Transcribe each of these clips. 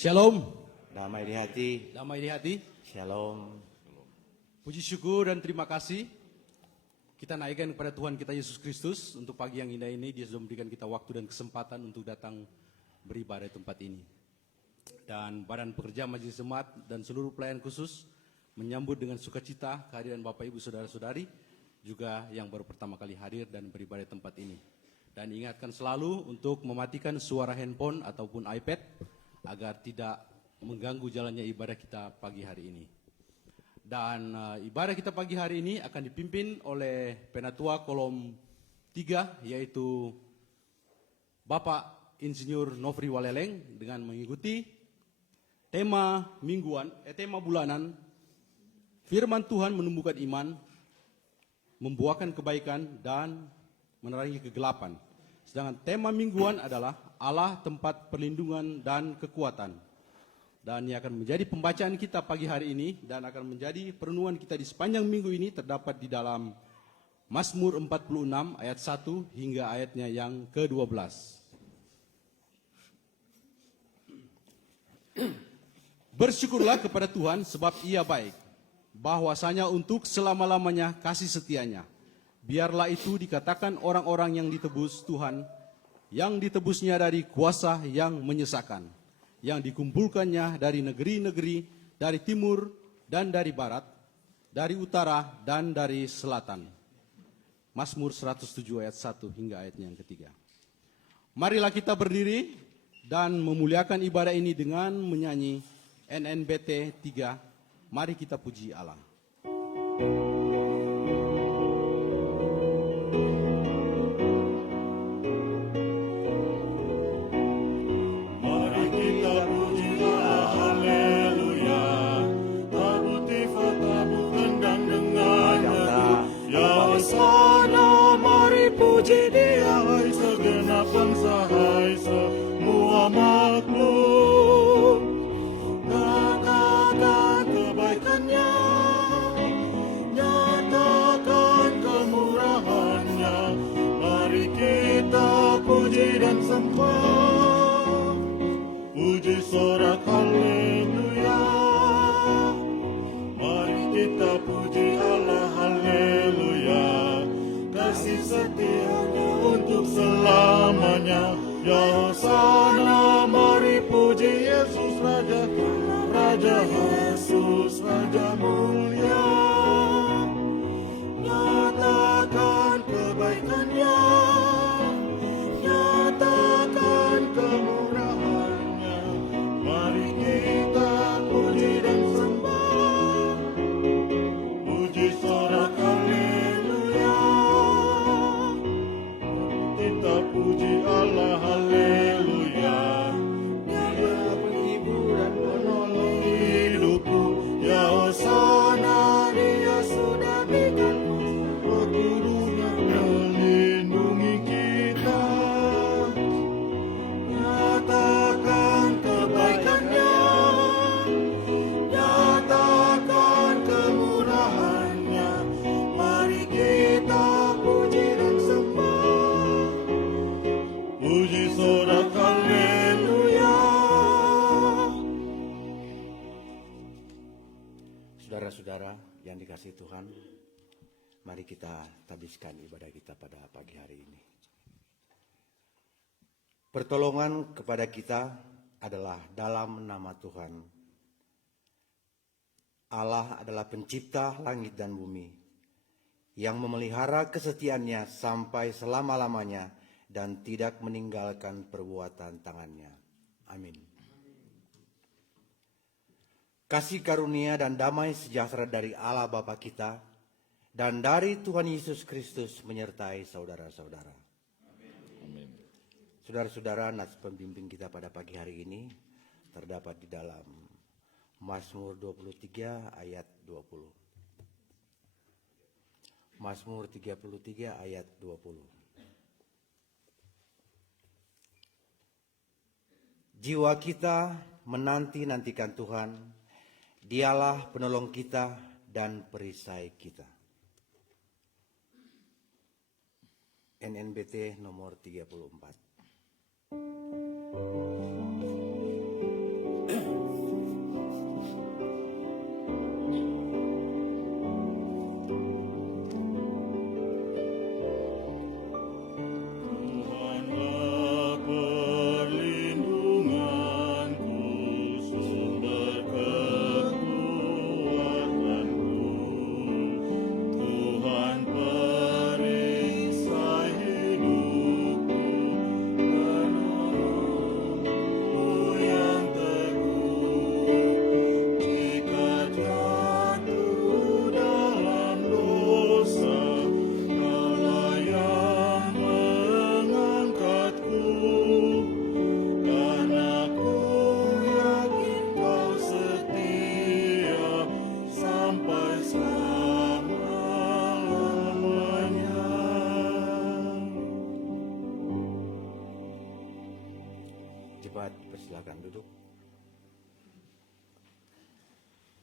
Shalom, Damai di hati. damai di hati. Shalom. Puji syukur dan terima kasih kita naikkan kepada Tuhan kita Yesus Kristus untuk pagi yang indah ini. Dia sudah memberikan kita waktu dan kesempatan untuk datang beribadah di tempat ini. Dan Badan Pekerja Majelis Jemaat dan seluruh pelayan khusus menyambut dengan sukacita kehadiran Bapak Ibu Saudara-saudari juga yang baru pertama kali hadir dan beribadah di tempat ini. Dan ingatkan selalu untuk mematikan suara handphone ataupun iPad agar tidak mengganggu jalannya ibadah kita pagi hari ini. Dan ibadah kita pagi hari ini akan dipimpin oleh Penatua Kolom 3, yaitu Bapak Insinyur Nofri Waleleng, dengan mengikuti tema bulanan, firman Tuhan menumbuhkan iman, membuahkan kebaikan dan menerangi kegelapan. Sedangkan tema mingguan adalah Allah tempat perlindungan dan kekuatan. Dan ini akan menjadi pembacaan kita pagi hari ini dan akan menjadi perenungan kita di sepanjang minggu ini, terdapat di dalam Mazmur 46 ayat 1 hingga ayatnya yang ke-12. Bersyukurlah kepada Tuhan sebab Ia baik, bahwasanya untuk selama-lamanya kasih setianya. Biarlah itu dikatakan orang-orang yang ditebus Tuhan, yang ditebusnya dari kuasa yang menyesakan, yang dikumpulkannya dari negeri-negeri, dari timur dan dari barat, dari utara dan dari selatan. Mazmur 107 ayat 1 hingga ayatnya yang ketiga. Marilah kita berdiri dan memuliakan ibadah ini dengan menyanyi NNBT 3, Mari Kita Puji Allah. Puji Dia, hai segenap bangsa, hai semua makhluk. Katakan kebaikan-Nya, nyatakan kemurahan-Nya. Mari kita puji dan sembah, puji sorak haleluya. Mari kita puji Allah, haleluya. Kasih setia-Nya untuk selamanya. Ya Hosana, mari puji Yesus Raja, Raja Yesus, Raja mulia. Nyatakan kebaikan-Nya, nyatakan kemurahan-Nya. Mari kita puji dan sembah, puji sorak haleluya. Kita puji Allah, haleluya. Dia penghibur dan penolong hidupku. Ya Hosana, Dia sudah berikan pertolongan melindungi kita. Nyatakan kebaikan-Nya, nyatakan kemurahan-Nya. Mari kita puji dan sembah, puji sorak haleluya. Saudara-saudara yang dikasihi Tuhan, mari kita tabiskan ibadah kita pada pagi hari ini. Pertolongan kepada kita adalah dalam nama Tuhan. Allah adalah pencipta langit dan bumi, yang memelihara kesetiaannya sampai selama-lamanya dan tidak meninggalkan perbuatan tangannya. Amin. Kasih karunia dan damai sejahtera dari Allah Bapa kita dan dari Tuhan Yesus Kristus menyertai saudara-saudara. Amin. Saudara-saudara, nats pembimbing kita pada pagi hari ini terdapat di dalam Mazmur 23 ayat 20. Mazmur 33 ayat 20. Jiwa kita menanti-nantikan Tuhan, Dialah penolong kita dan perisai kita. NNBT nomor 34. silakan duduk.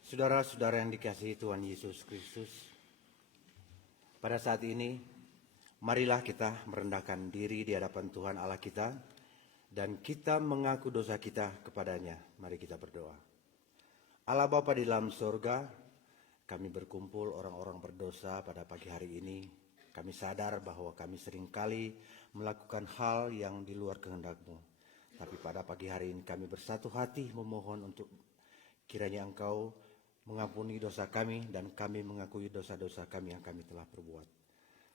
Saudara-saudara yang dikasihi Tuhan Yesus Kristus, pada saat ini marilah kita merendahkan diri di hadapan Tuhan Allah kita dan kita mengaku dosa kita kepadanya. Mari kita berdoa. Allah Bapa di dalam surga, kami berkumpul orang-orang berdosa pada pagi hari ini. Kami sadar bahwa kami seringkali melakukan hal yang di luar kehendak-Mu. Tapi pada pagi hari ini kami bersatu hati memohon untuk kiranya Engkau mengampuni dosa kami dan kami mengakui dosa-dosa kami yang kami telah perbuat.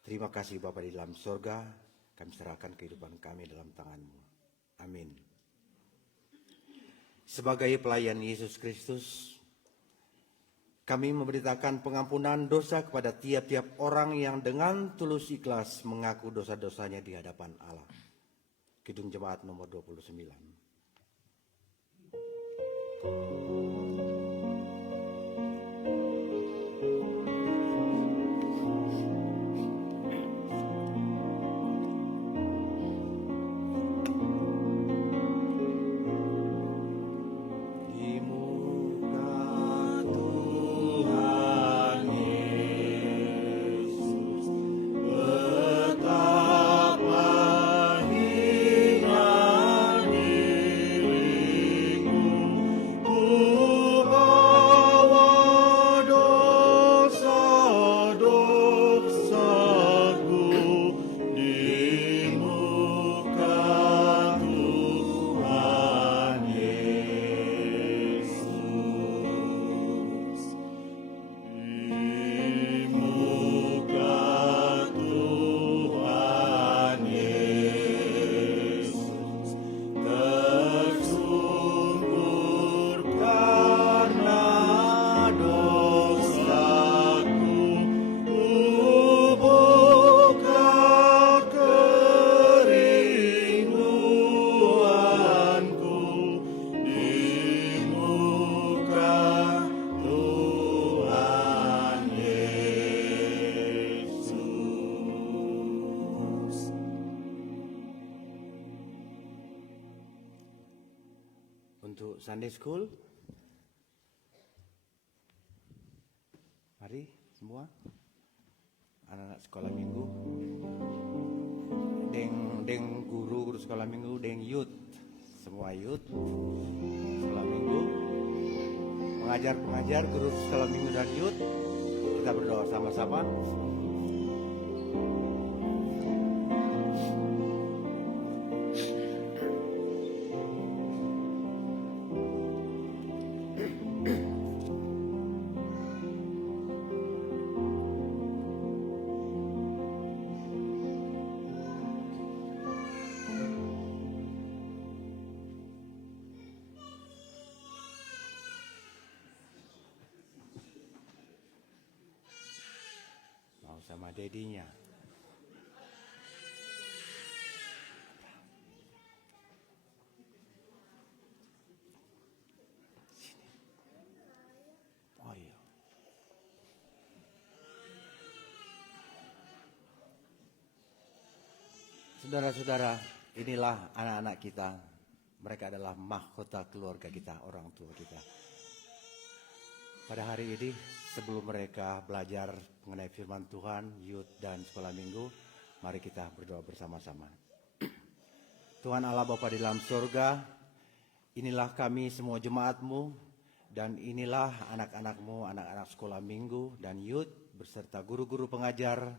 Terima kasih Bapa di dalam surga, kami serahkan kehidupan kami dalam tangan-Mu. Amin. Sebagai pelayan Yesus Kristus, kami memberitakan pengampunan dosa kepada tiap-tiap orang yang dengan tulus ikhlas mengaku dosa-dosanya di hadapan Allah. Kidung Jemaat nomor 29. Untuk Sunday School, mari semua anak-anak sekolah minggu, deng guru sekolah minggu, deng youth, semua youth sekolah minggu, pengajar guru sekolah minggu dan youth, kita berdoa sama-sama. Sama dedinya. Oh iya. Saudara-saudara, inilah anak-anak kita. Mereka adalah mahkota keluarga kita, orang tua kita. Pada hari ini, sebelum mereka belajar mengenai firman Tuhan, youth dan sekolah minggu, mari kita berdoa bersama-sama. Tuhan Allah Bapa di dalam surga, inilah kami semua jemaat-Mu, dan inilah anak-anak-Mu, anak-anak sekolah minggu dan youth, beserta guru-guru pengajar,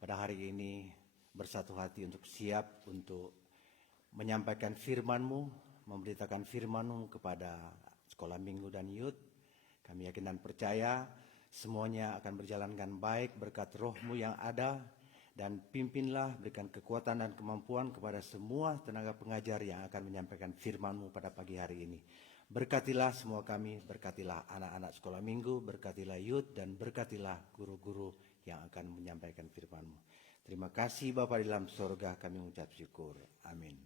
pada hari ini bersatu hati untuk siap untuk menyampaikan firman-Mu, memberitakan firman-Mu kepada sekolah minggu dan youth. Kami yakin dan percaya semuanya akan berjalan dengan baik berkat Roh-Mu yang ada, dan pimpinlah, berikan kekuatan dan kemampuan kepada semua tenaga pengajar yang akan menyampaikan firman-Mu pada pagi hari ini. Berkatilah semua kami, berkatilah anak-anak sekolah minggu, berkatilah youth, dan berkatilah guru-guru yang akan menyampaikan firman-Mu. Terima kasih Bapa di dalam surga, kami mengucap syukur. Amin.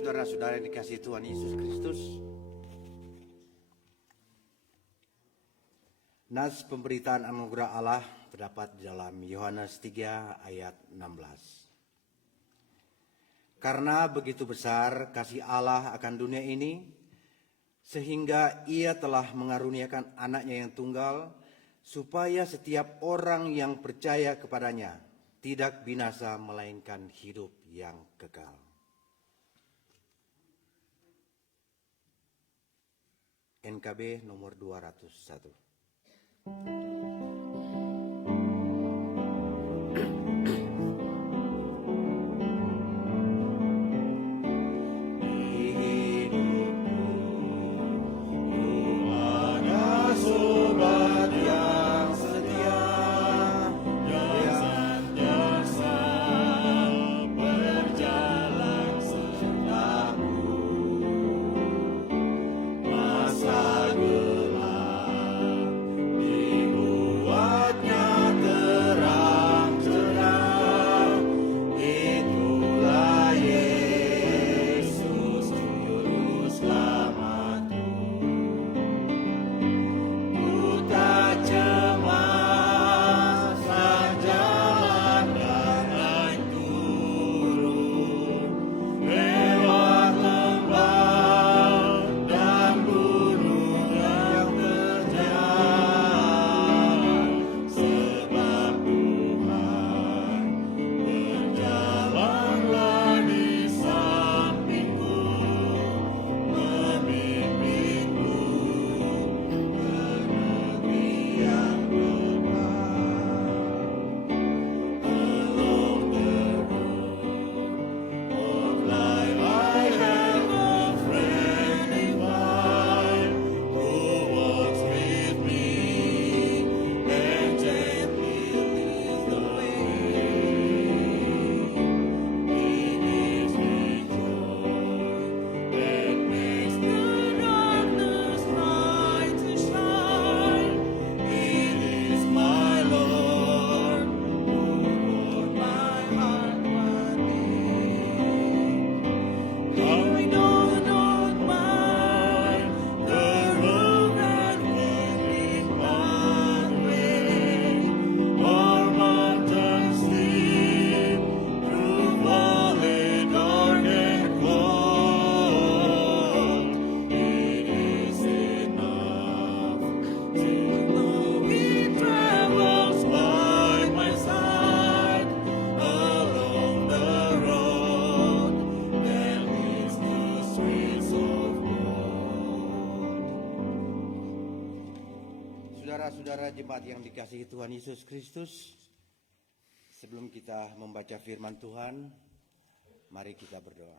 Saudara-saudara yang dikasihi Tuhan Yesus Kristus, nas pemberitaan anugerah Allah terdapat di dalam Yohanes 3 ayat 16. Karena begitu besar kasih Allah akan dunia ini, sehingga Ia telah mengaruniakan anaknya yang tunggal, supaya setiap orang yang percaya kepadanya tidak binasa melainkan hidup yang kekal. NKB nomor 201. Ada sobat yang setia, yang senantiasa berjalan sertamu. Masa gelap dibuatnya terang-terang. Itulah Yesus Juru Selamatku. Ku tak cemas saat jalan dan naik turun, lewat lembah dan gunung yang terjal, sebab Tuhan berjalanlah di sampingku, membimbingku ke negeri yang benar. Along the road of life I have a friend divine, who walks with me and gently leads the way. He gives me joy that makes the darkness bright to shine. It is my Lord, who Lord my heart one day. I know not mine the road that will lead my way, o'er mountains steep, through valley dark and cold. It is enough to know He travels by my side, along the road that leads to streets of gold. Saudara-saudara jemaat yang dikasihi Tuhan Yesus Kristus, sebelum kita membaca firman Tuhan, mari kita berdoa.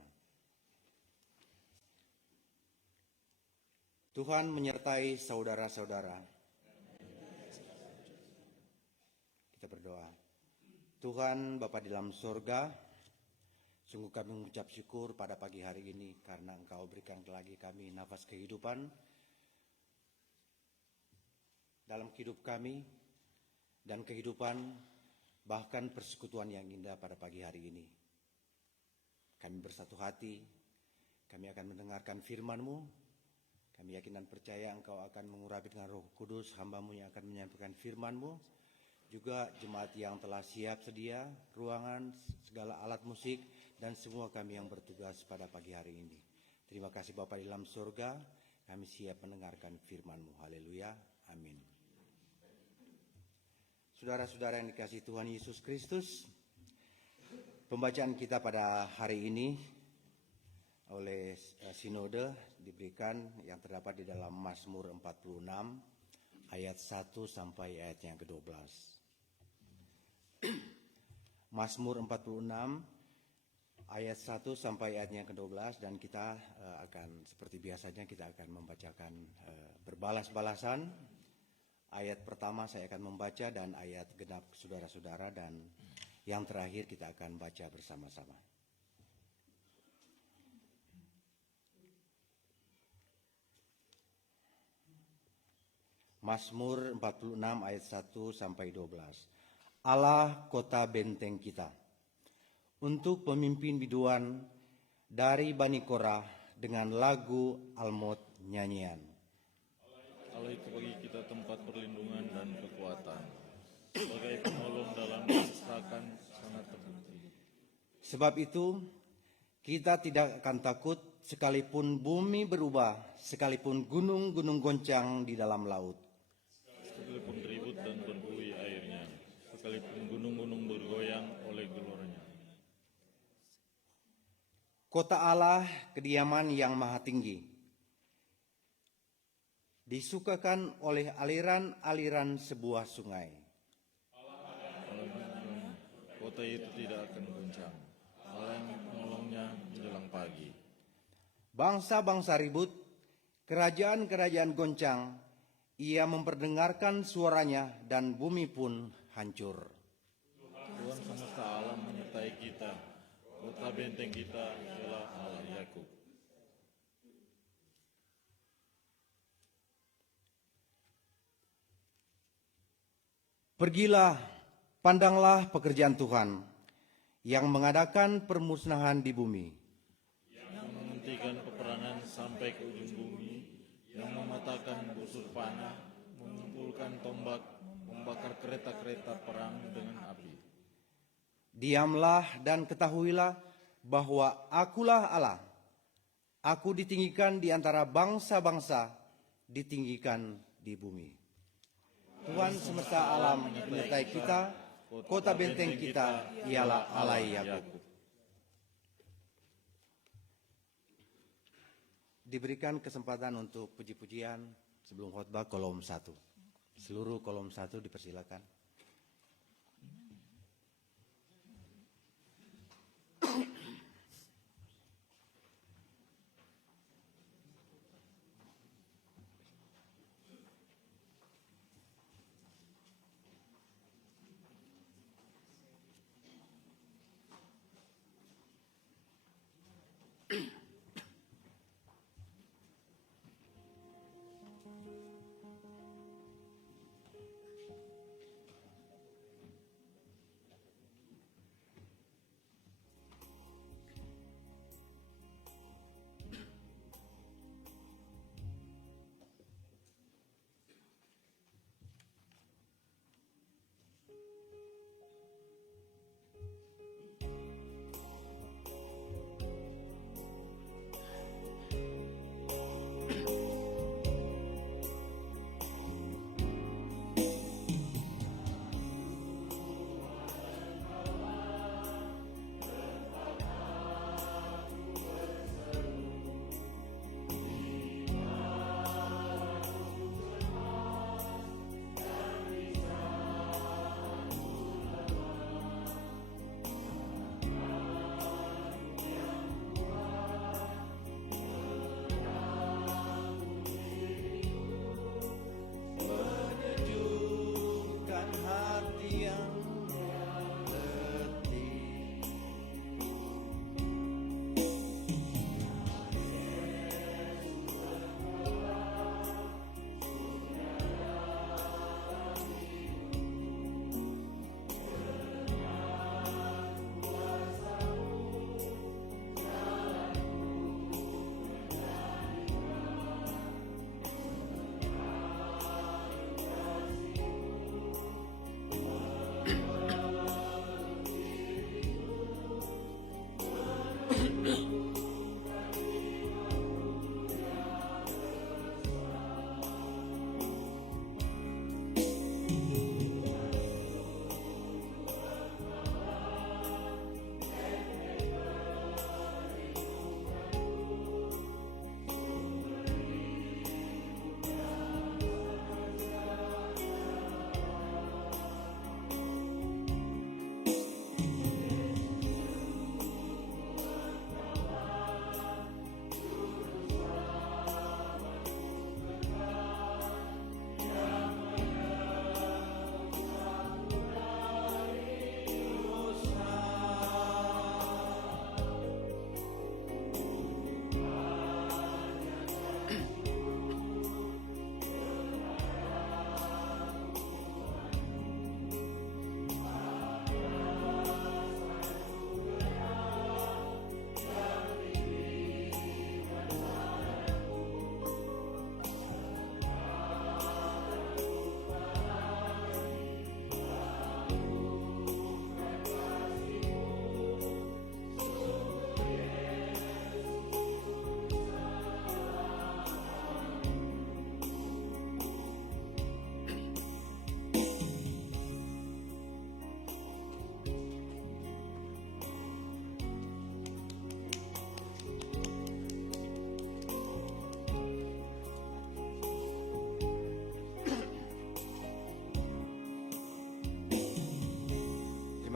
Tuhan menyertai saudara-saudara. Kita berdoa. Tuhan Bapa di dalam sorga, sungguh kami mengucap syukur pada pagi hari ini karena Engkau berikan lagi kami nafas kehidupan dalam hidup kami dan kehidupan, bahkan persekutuan yang indah pada pagi hari ini. Kami bersatu hati, kami akan mendengarkan firman-Mu. Kami yakin dan percaya Engkau akan mengurapi dengan Roh Kudus hamba-Mu yang akan menyampaikan firman-Mu. Juga jemaat yang telah siap sedia, ruangan, segala alat musik, dan semua kami yang bertugas pada pagi hari ini. Terima kasih Bapa di dalam surga, kami siap mendengarkan firman-Mu. Haleluya, amin. Saudara-saudara yang dikasihi Tuhan Yesus Kristus, pembacaan kita pada hari ini oleh sinode diberikan yang terdapat di dalam Mazmur 46 ayat 1 sampai ayat yang ke-12. Mazmur 46 ayat 1 sampai ayat yang ke-12, dan kita akan seperti biasanya kita akan membacakan berbalas-balasan. Ayat pertama saya akan membaca dan ayat genap saudara-saudara, dan yang terakhir kita akan baca bersama-sama. Mazmur 46 ayat 1 sampai 12. Allah kota benteng kita. Untuk pemimpin biduan dari Bani Korah dengan lagu Almot nyanyian. Allah itu bagi kita tempat perlindungan dan kekuatan, sebagai penolong dalam kesesakan sangat terbukti. Sebab itu, kita tidak akan takut sekalipun bumi berubah, sekalipun gunung-gunung goncang di dalam laut. Sekalipun ribut dan berbuih airnya, sekalipun gunung-gunung bergoyang oleh geloranya. Kota Allah, kediaman yang maha tinggi, disukakan oleh aliran-aliran sebuah sungai. Kota itu tidak akan goncang, Allah yang menolongnya menjelang pagi. Bangsa-bangsa ribut, kerajaan-kerajaan goncang, ia memperdengarkan suaranya dan bumi pun hancur. Tuhan semesta alam menyertai kita, kota benteng kita ialah Allah Yakub. Pergilah, pandanglah pekerjaan Tuhan yang mengadakan permusnahan di bumi. Yang menghentikan peperangan sampai ke ujung bumi, yang mematahkan busur panah, mengumpulkan tombak, membakar kereta-kereta perang dengan api. Diamlah dan ketahuilah bahwa akulah Allah. Aku ditinggikan di antara bangsa-bangsa, ditinggikan di bumi. Tuhan semesta alam menyertai kita, kota benteng kita ialah Allah Yakub. Diberikan kesempatan untuk puji-pujian sebelum khotbah kolom 1. Seluruh kolom 1 dipersilakan.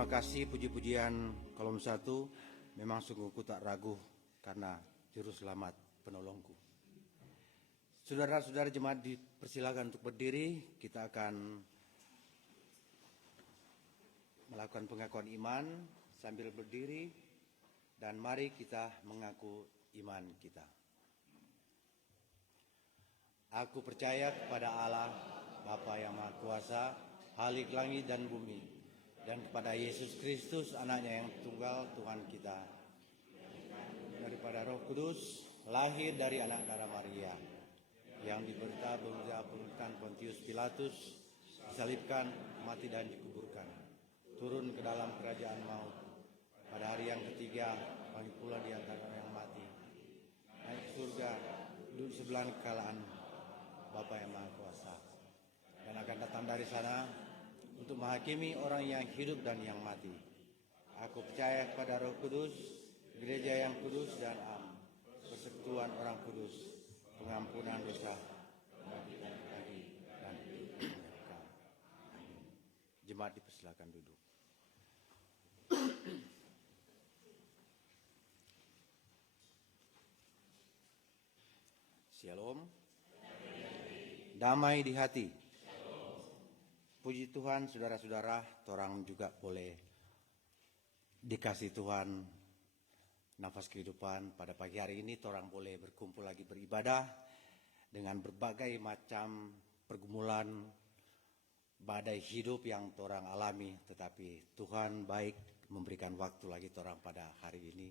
terima kasih puji-pujian kolom 1. Memang sungguh ku tak ragu karena juru selamat penolongku. Saudara-saudara jemaat dipersilakan untuk berdiri. Kita akan melakukan pengakuan iman sambil berdiri. Dan mari kita mengaku iman kita. Aku percaya kepada Allah, Bapa yang Maha Kuasa, Khalik langit dan bumi, dan kepada Yesus Kristus, anaknya yang tunggal, Tuhan kita, daripada Roh Kudus, lahir dari anak darah Maria, yang diberita pemerintahan Pontius Pilatus, disalibkan, mati dan dikuburkan, turun ke dalam kerajaan maut, pada hari yang ketiga, bangkit pula di antara yang mati, naik ke surga, duduk sebelah kanan Bapa yang Maha Kuasa, dan akan datang dari sana untuk menghakimi orang yang hidup dan yang mati. Aku percaya kepada Roh Kudus, gereja yang kudus dan am, persekutuan orang kudus, pengampunan dosa, kebangkitan bagi dan hidup kekal. Amin. Jemaat dipersilakan duduk. Shalom. Damai di hati. Puji Tuhan, saudara-saudara, torang juga boleh dikasih Tuhan nafas kehidupan. Pada pagi hari ini torang boleh berkumpul lagi beribadah dengan berbagai macam pergumulan badai hidup yang torang alami. Tetapi Tuhan baik memberikan waktu lagi torang pada hari ini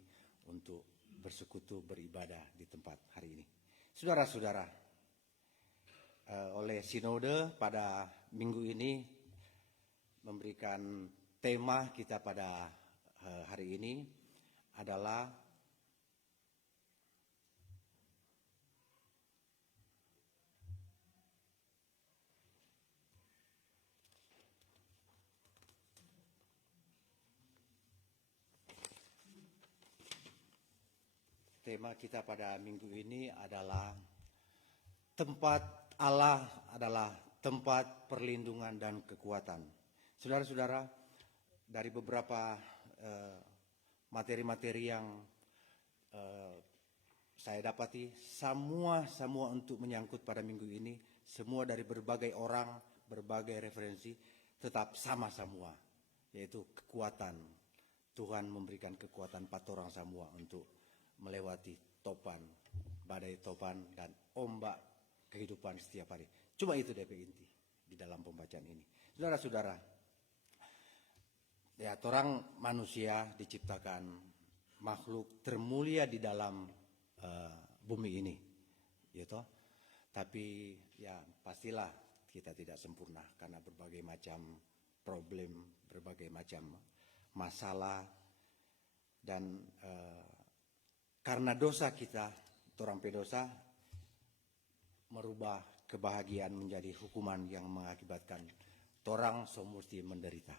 untuk bersekutu beribadah di tempat hari ini. Saudara-saudara, oleh sinode pada minggu ini memberikan tema kita pada hari ini adalah tempat Allah adalah tempat perlindungan dan kekuatan. Saudara-saudara, dari beberapa materi-materi yang saya dapati, semua untuk menyangkut pada minggu ini, semua dari berbagai orang, berbagai referensi, tetap sama semua, yaitu kekuatan. Tuhan memberikan kekuatan empat orang semua untuk melewati topan, badai topan, dan ombak kehidupan setiap hari. Cuma itu DP inti di dalam pembacaan ini. Saudara-saudara, ya, orang manusia diciptakan makhluk termulia di dalam bumi ini, gitu. Tapi ya pastilah kita tidak sempurna karena berbagai macam problem, berbagai macam masalah, dan karena dosa kita, orang pedosa, merubah kebahagiaan menjadi hukuman yang mengakibatkan orang semesti menderita,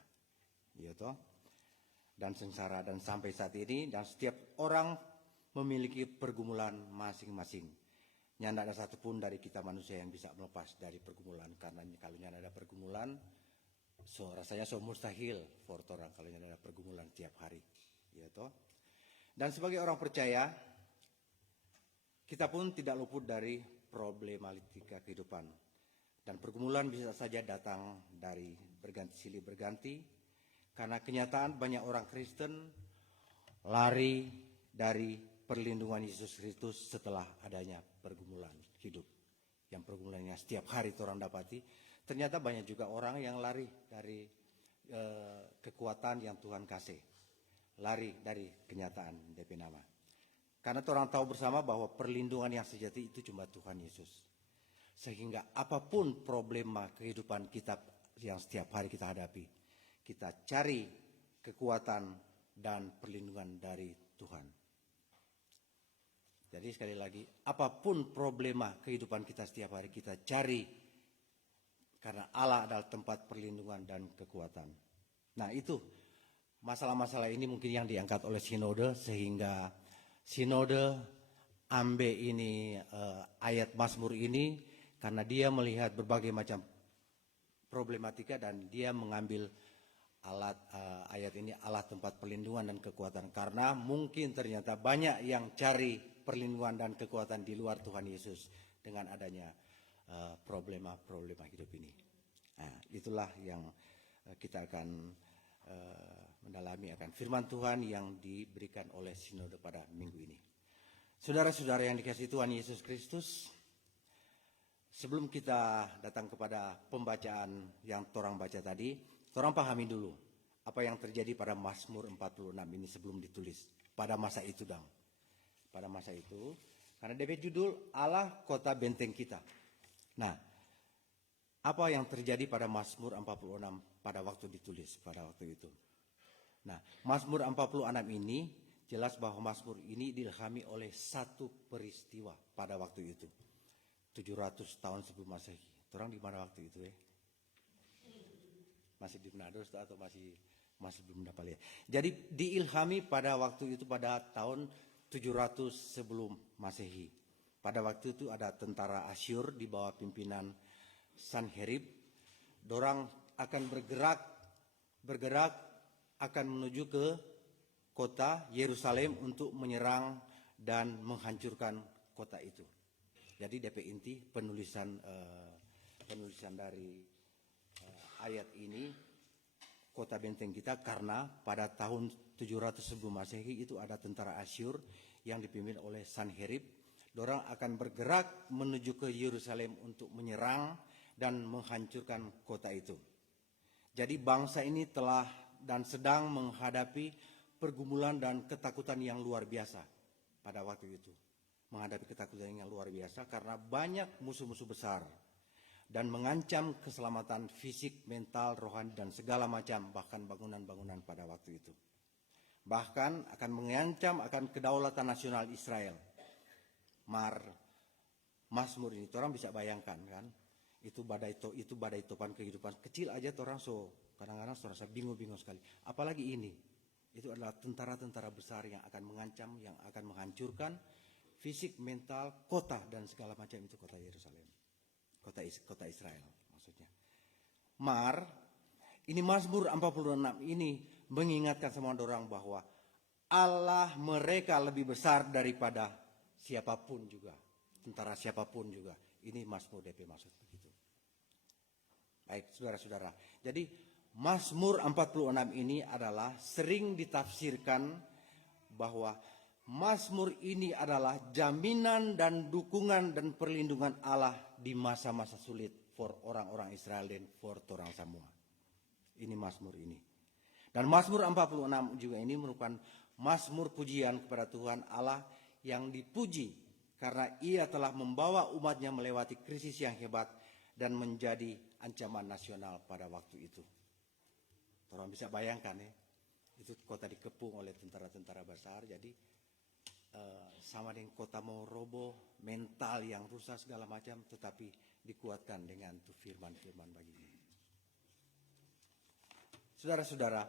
gitu, dan sengsara. Dan sampai saat ini, dan setiap orang memiliki pergumulan masing-masing. Tidak ada satupun dari kita manusia yang bisa melepas dari pergumulan, karena kalau tidak ada pergumulan, rasanya mustahil for orang kalau tidak ada pergumulan tiap hari, gitu. Dan sebagai orang percaya, kita pun tidak luput dari problematika kehidupan, dan pergumulan bisa saja datang dari berganti silih berganti, karena kenyataan banyak orang Kristen lari dari perlindungan Yesus Kristus setelah adanya pergumulan hidup, yang pergumulannya setiap hari orang dapati. Ternyata banyak juga orang yang lari dari kekuatan yang Tuhan kasih, lari dari kenyataan DP nama. Karena orang tahu bersama bahwa perlindungan yang sejati itu cuma Tuhan Yesus. Sehingga apapun problema kehidupan kita yang setiap hari kita hadapi, kita cari kekuatan dan perlindungan dari Tuhan. Jadi sekali lagi, apapun problema kehidupan kita setiap hari kita cari, karena Allah adalah tempat perlindungan dan kekuatan. Nah, itu masalah-masalah ini mungkin yang diangkat oleh sinode, sehingga sinode ambil ini ayat Mazmur ini karena dia melihat berbagai macam problematika dan dia mengambil ayat ini Allah tempat perlindungan dan kekuatan, karena mungkin ternyata banyak yang cari perlindungan dan kekuatan di luar Tuhan Yesus dengan adanya problema-problema hidup ini. Nah, itulah yang kita akan mendalami akan firman Tuhan yang diberikan oleh sinode pada minggu ini. Saudara-saudara yang dikasihi Tuhan Yesus Kristus, sebelum kita datang kepada pembacaan yang torang baca tadi, torang pahami dulu apa yang terjadi pada Mazmur 46 ini sebelum ditulis. Pada masa itu pada masa itu, karena DP judul Allah kota benteng kita. Nah, apa yang terjadi pada Mazmur 46 pada waktu ditulis pada waktu itu? Nah, Mazmur 46 ini jelas bahwa Mazmur ini diilhami oleh satu peristiwa pada waktu itu. 700 tahun sebelum Masehi. Orang di mana waktu itu ya? Masih di Manado atau masih belum dapat lihat. Jadi diilhami pada waktu itu pada tahun 700 sebelum Masehi. Pada waktu itu ada tentara Asyur di bawah pimpinan Sanherib. Dorang akan bergerak akan menuju ke kota Yerusalem untuk menyerang dan menghancurkan kota itu. Jadi DP inti penulisan dari ayat ini kota benteng kita, karena pada tahun 700 sebelum Masehi itu ada tentara Asyur yang dipimpin oleh Sanherib. Dorang akan bergerak menuju ke Yerusalem untuk menyerang dan menghancurkan kota itu. Jadi bangsa ini telah dan sedang menghadapi pergumulan dan ketakutan yang luar biasa pada waktu itu. Menghadapi ketakutan yang luar biasa karena banyak musuh-musuh besar dan mengancam keselamatan fisik, mental, rohani, dan segala macam, bahkan bangunan-bangunan pada waktu itu. Bahkan akan mengancam akan kedaulatan nasional Israel. Mazmur ini, orang bisa bayangkan kan, itu badai topan kehidupan kecil aja, orang kadang-kadang saya bingung sekali. Apalagi ini, itu adalah tentara-tentara besar yang akan mengancam, yang akan menghancurkan fisik, mental, kota dan segala macam itu, kota Yerusalem, kota Israel maksudnya. Ini Mazmur 46 ini mengingatkan semua orang bahwa Allah mereka lebih besar daripada siapapun juga, tentara siapapun juga. Ini Mazmur DP maksud begitu. Baik, saudara-saudara. Jadi Mazmur 46 ini adalah sering ditafsirkan bahwa Mazmur ini adalah jaminan dan dukungan dan perlindungan Allah di masa-masa sulit for orang-orang Israel dan for orang semua. Ini Mazmur ini. Dan Mazmur 46 juga ini merupakan Mazmur pujian kepada Tuhan Allah yang dipuji karena ia telah membawa umatnya melewati krisis yang hebat dan menjadi ancaman nasional pada waktu itu. Orang bisa bayangkan ya, itu kota dikepung oleh tentara-tentara besar, jadi sama dengan kota mau roboh, mental yang rusak segala macam, tetapi dikuatkan dengan tuh firman-firman begini. Saudara-saudara,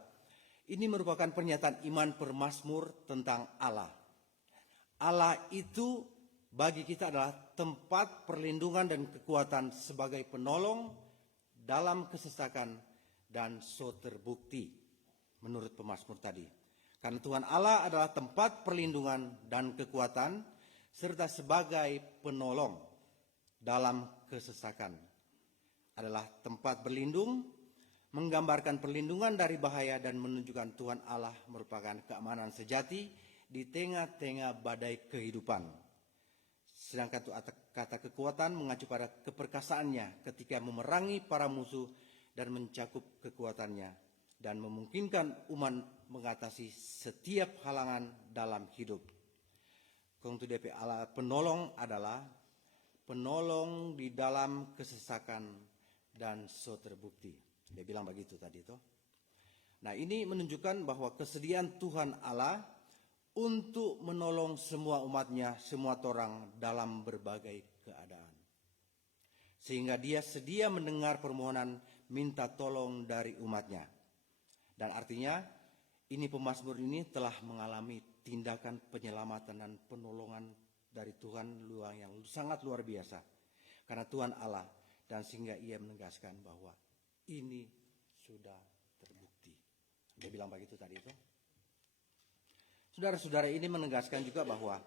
ini merupakan pernyataan iman permazmur tentang Allah. Allah itu bagi kita adalah tempat perlindungan dan kekuatan sebagai penolong dalam kesesakan dan so terbukti menurut pemazmur tadi. Karena Tuhan Allah adalah tempat perlindungan dan kekuatan serta sebagai penolong dalam kesesakan. Adalah tempat berlindung, menggambarkan perlindungan dari bahaya dan menunjukkan Tuhan Allah merupakan keamanan sejati di tengah-tengah badai kehidupan. Sedangkan kata kekuatan mengacu pada keperkasaannya ketika memerangi para musuh dan mencakup kekuatannya dan memungkinkan umat mengatasi setiap halangan dalam hidup. Untuk DP Allah penolong adalah penolong di dalam kesesakan dan so terbukti. Dia bilang begitu tadi toh. Nah, ini menunjukkan bahwa kesediaan Tuhan Allah untuk menolong semua umatnya, semua orang dalam berbagai keadaan. Sehingga dia sedia mendengar permohonan minta tolong dari umatnya. Dan artinya ini pemazmur ini telah mengalami tindakan penyelamatan dan penolongan dari Tuhan yang sangat luar biasa. Karena Tuhan Allah, dan sehingga ia menegaskan bahwa ini sudah terbukti. Dia bilang begitu tadi itu. Saudara-saudara, ini menegaskan juga bahwa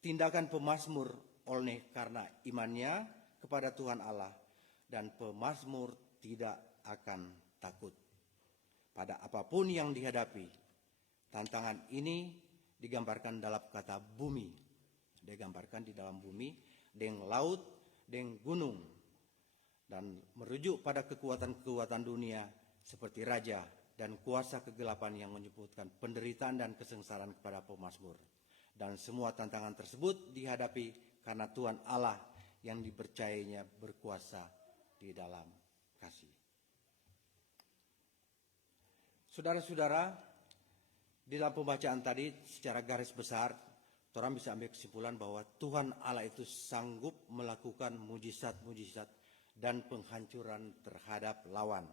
tindakan pemazmur oleh karena imannya kepada Tuhan Allah, dan pemazmur tidak akan takut pada apapun yang dihadapi. Tantangan ini digambarkan dalam kata bumi. Digambarkan di dalam bumi, dengan laut, dengan gunung, dan merujuk pada kekuatan-kekuatan dunia seperti raja dan kuasa kegelapan yang menyebutkan penderitaan dan kesengsaraan kepada pemazmur. Dan semua tantangan tersebut dihadapi karena Tuhan Allah yang dipercayainya berkuasa di dalam kasih. Saudara-saudara, di dalam pembacaan tadi secara garis besar, orang bisa ambil kesimpulan bahwa Tuhan Allah itu sanggup melakukan mujizat-mujizat dan penghancuran terhadap lawan.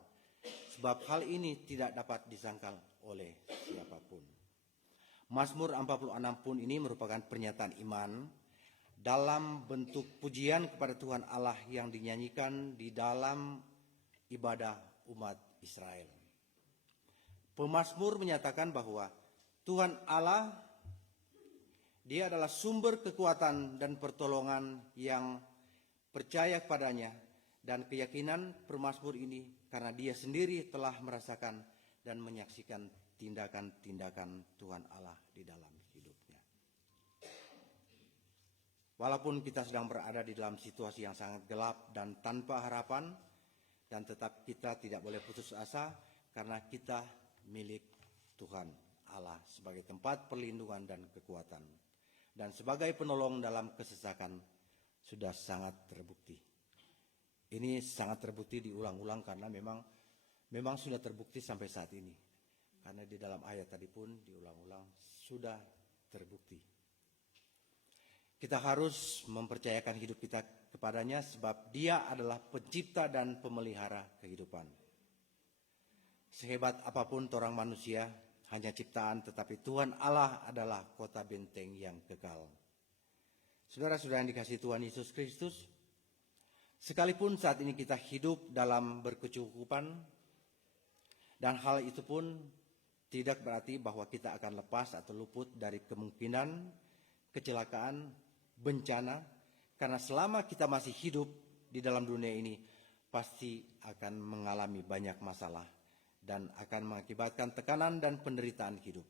Sebab hal ini tidak dapat disangkal oleh siapapun. Mazmur 46 pun ini merupakan pernyataan iman dalam bentuk pujian kepada Tuhan Allah yang dinyanyikan di dalam ibadah umat Israel. Pemazmur menyatakan bahwa Tuhan Allah, Dia adalah sumber kekuatan dan pertolongan yang percaya kepadanya, dan keyakinan pemazmur ini karena dia sendiri telah merasakan dan menyaksikan tindakan-tindakan Tuhan Allah di dalam hidupnya. Walaupun kita sedang berada di dalam situasi yang sangat gelap dan tanpa harapan, dan tetap kita tidak boleh putus asa karena kita milik Tuhan Allah sebagai tempat perlindungan dan kekuatan, dan sebagai penolong dalam kesesakan sudah sangat terbukti. Ini sangat terbukti diulang-ulang karena memang sudah terbukti sampai saat ini. Karena di dalam ayat tadi pun diulang-ulang sudah terbukti. Kita harus mempercayakan hidup kita kepadanya sebab Dia adalah pencipta dan pemelihara kehidupan. Sehebat apapun orang manusia, hanya ciptaan, tetapi Tuhan Allah adalah kota benteng yang kekal. Saudara-saudara yang dikasihi Tuhan Yesus Kristus, sekalipun saat ini kita hidup dalam berkecukupan, dan hal itu pun tidak berarti bahwa kita akan lepas atau luput dari kemungkinan kecelakaan, bencana, karena selama kita masih hidup di dalam dunia ini, pasti akan mengalami banyak masalah dan akan mengakibatkan tekanan dan penderitaan hidup.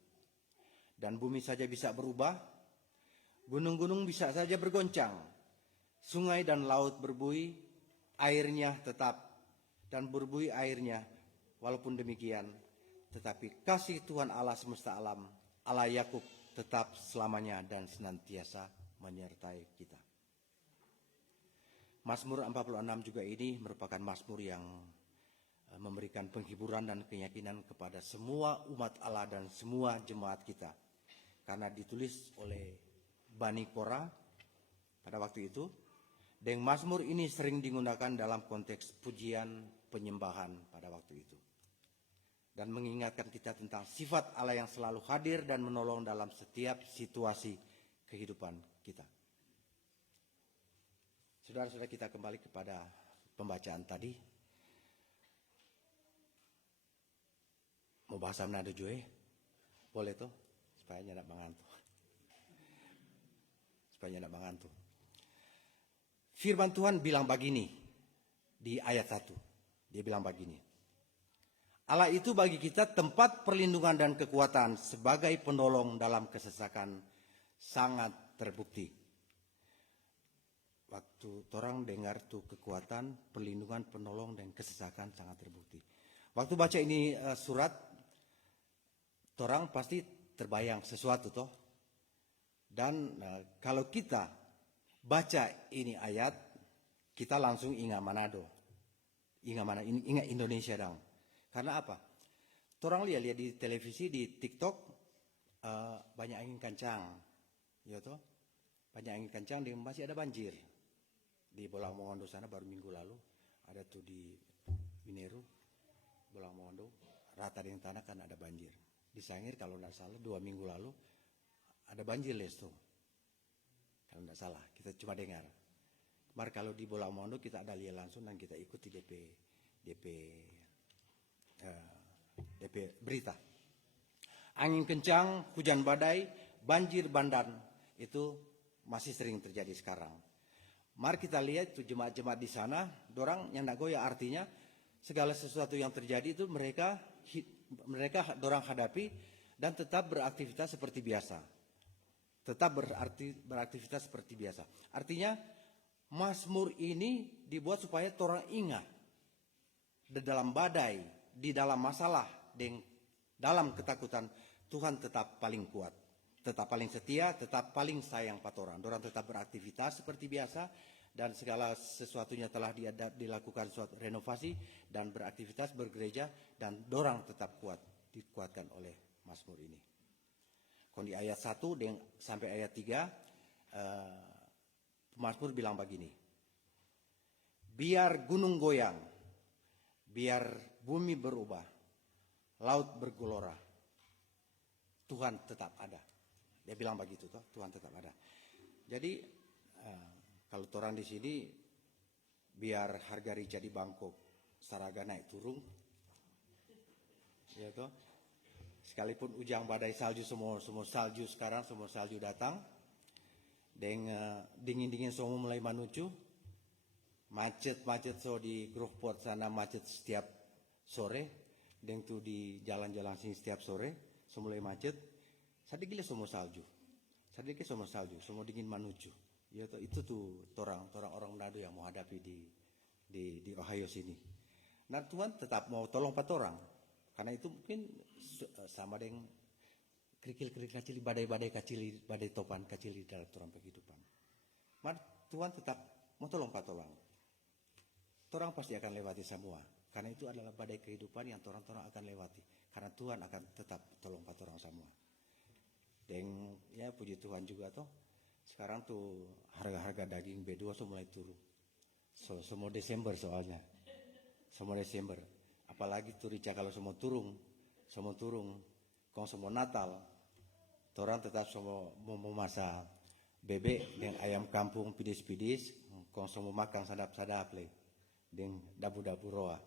Dan bumi saja bisa berubah, gunung-gunung bisa saja bergoncang, sungai dan laut berbuih, airnya tetap dan berbuih airnya. Walaupun demikian, tetapi kasih Tuhan Allah semesta alam, Allah Yakub, tetap selamanya dan senantiasa menyertai kita. Mazmur 46 juga ini merupakan mazmur yang memberikan penghiburan dan keyakinan kepada semua umat Allah dan semua jemaat kita. Karena ditulis oleh Bani Korah pada waktu itu. Dan mazmur ini sering digunakan dalam konteks pujian penyembahan pada waktu itu. Dan mengingatkan kita tentang sifat Allah yang selalu hadir dan menolong dalam setiap situasi kehidupan kita. Saudara-saudara, kita kembali kepada pembacaan tadi. Mau bahasa Manado juga ya? Boleh tuh, supaya tidak mengantuk. Supaya tidak mengantuk. Firman Tuhan bilang begini di ayat 1. Dia bilang begini. Allah itu bagi kita tempat perlindungan dan kekuatan sebagai penolong dalam kesesakan sangat terbukti. Waktu orang dengar tuh kekuatan, perlindungan, penolong dan kesesakan sangat terbukti. Waktu baca ini surat, orang pasti terbayang sesuatu toh. Dan kalau kita baca ini ayat, kita langsung ingat Manado. Ingat Indonesia dong. Karena apa? Orang lihat di televisi, di TikTok, banyak angin kencang. Ya toh? Banyak angin kencang dan masih ada banjir. Di Bolang Mongondo sana baru minggu lalu, ada tuh di Wineru, Bolang Mongondo, rata dengan tanah kan ada banjir. Di Sangir kalau tidak salah 2 minggu lalu, ada banjir les tuh. Kalau tidak salah, kita cuma dengar. Kemarin kalau di Bolang Mongondo kita ada lihat langsung dan kita ikuti DP berita. angin kencang, hujan badai, banjir bandang itu masih sering terjadi sekarang. Mari kita lihat itu jemaat-jemaat di sana, dorang yang nak goyah, artinya segala sesuatu yang terjadi itu mereka dorang hadapi dan tetap beraktivitas seperti biasa. Tetap beraktivitas seperti biasa. Artinya Mazmur ini dibuat supaya orang ingat di dalam badai, di dalam masalah, dan dalam ketakutan Tuhan tetap paling kuat, tetap paling setia, tetap paling sayang patoran. Dorang tetap beraktivitas seperti biasa dan segala sesuatunya telah dilakukan suatu renovasi dan beraktivitas bergereja dan dorang tetap kuat, dikuatkan oleh Mazmur ini. Kalau di ayat 1 sampai ayat 3 Mazmur bilang begini. Biar gunung goyang, biar bumi berubah, laut bergelora, Tuhan tetap ada. Dia bilang begitu toh, Tuhan tetap ada. Jadi kalau orang di sini biar harga rica di Bangkok saraga naik turun, ya toh. Sekalipun ujang badai salju semua salju sekarang, semua salju datang. Dingin-dingin semua mulai menuju. Macet so di Groveport sana macet setiap sore. Dan tuh di jalan-jalan sini setiap sore. Semulai macet. Sadikit semua salju. Semua dingin menuju. Ya, itu tuh orang Manado yang mau hadapi di Ohio sini. Nah Tuhan tetap mau tolong orang. Karena itu mungkin sama dengan kerikil-kerikil kecil, badai-badai kecil, badai topan kecil di dalam orang kehidupan. Maka Tuhan tetap mau tolong. Orang pasti akan lewati semua. Karena itu adalah badai kehidupan yang orang akan lewati. Karena Tuhan akan tetap tolong orang semua. Dan ya puji Tuhan juga toh. Sekarang tuh harga-harga daging B2 mulai turun. Semua Desember soalnya. Semua Desember. Apalagi tuh rica kalau semua turun. Kalau semua Natal. Orang tetap semua mau memasak bebek dengan ayam kampung pidis-pidis. Kalau semua makan sadap-sadap le. Dengan dabu-dabu roa.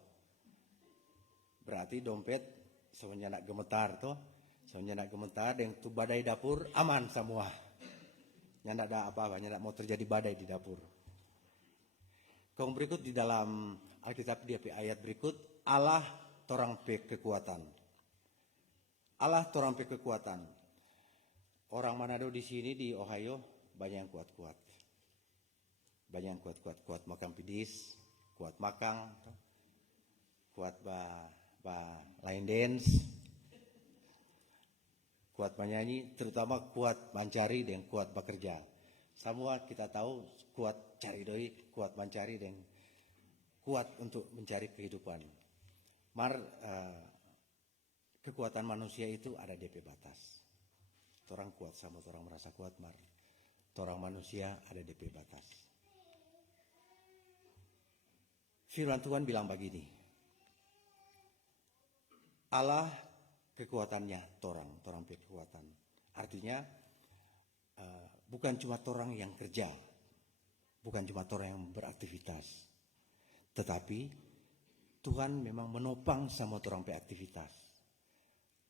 Berarti dompet semuanya nak gemetar toh. Semuanya nak gemetar dengan tuh badai dapur aman semua. Yang ada apa-apa, yang mau terjadi badai di dapur. Kaum berikut di dalam Alkitab di ayat berikut, Allah torang pe kekuatan. Allah torang pe kekuatan. Orang Manado di sini di Ohio banyak yang kuat-kuat. Kuat makan pidis, kuat makan, kuat line dance, kuat menyanyi, terutama kuat mencari dan kuat bekerja. Semua kita tahu kuat cari doi, kuat mencari dan kuat untuk mencari kehidupan. Kekuatan manusia itu ada DP batas. Orang kuat sama orang merasa kuat, orang manusia ada DP batas. Firman Tuhan bilang begini. Allah kekuatannya torang kekuatan. Artinya bukan cuma orang yang kerja, bukan cuma orang yang beraktivitas, tetapi Tuhan memang menopang sama orang beraktivitas.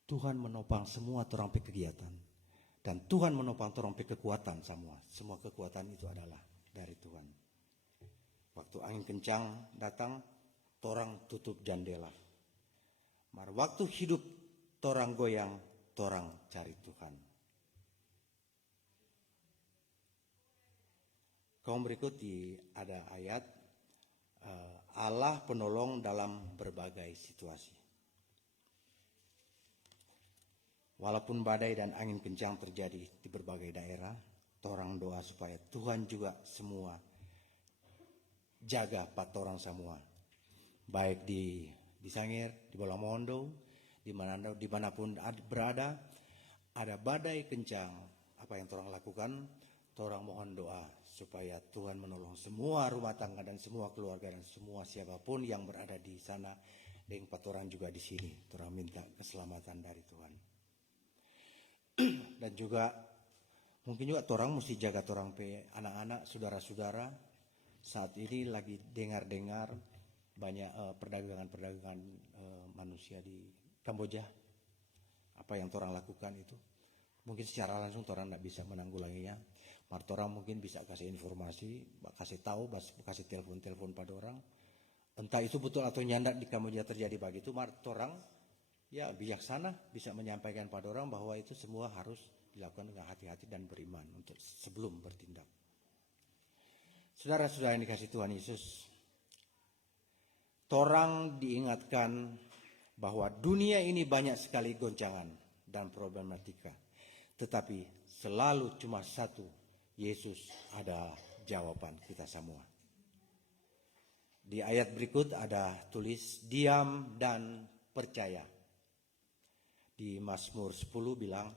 Tuhan menopang semua orang kegiatan. Dan Tuhan menopang orang kekuatan semua. Semua kekuatan itu adalah dari Tuhan. Waktu angin kencang datang, orang tutup jendela. Waktu hidup torang goyang, torang cari Tuhan. Kaum berikut ada ayat Allah penolong dalam berbagai situasi. Walaupun badai dan angin kencang terjadi di berbagai daerah, torang doa supaya Tuhan juga semua jaga orang semua. Baik di Sangir, di Bolamondo, dimanapun berada, ada badai kencang. Apa yang orang lakukan? Orang mohon doa supaya Tuhan menolong semua rumah tangga dan semua keluarga dan semua siapapun yang berada di sana. Dan orang juga di sini. Orang minta keselamatan dari Tuhan. Dan juga mungkin juga orang mesti jaga orang pe anak-anak, saudara-saudara. Saat ini lagi dengar banyak perdagangan manusia di Kamboja. apa yang torang lakukan itu. Mungkin secara langsung torang tidak bisa menanggulanginya. Mar torang mungkin bisa kasih informasi, kasih tahu, kasih telepon pada orang. Entah itu betul atau nyandak di kamu terjadi begitu, mar torang ya bijaksana bisa menyampaikan pada orang bahwa itu semua harus dilakukan dengan hati-hati dan beriman untuk sebelum bertindak. Saudara-saudara yang dikasih Tuhan Yesus, torang diingatkan bahwa dunia ini banyak sekali goncangan dan problematika. Tetapi selalu cuma satu, Yesus adalah jawaban kita semua. Di ayat berikut ada tulis diam dan percaya. Di Mazmur 10 bilang,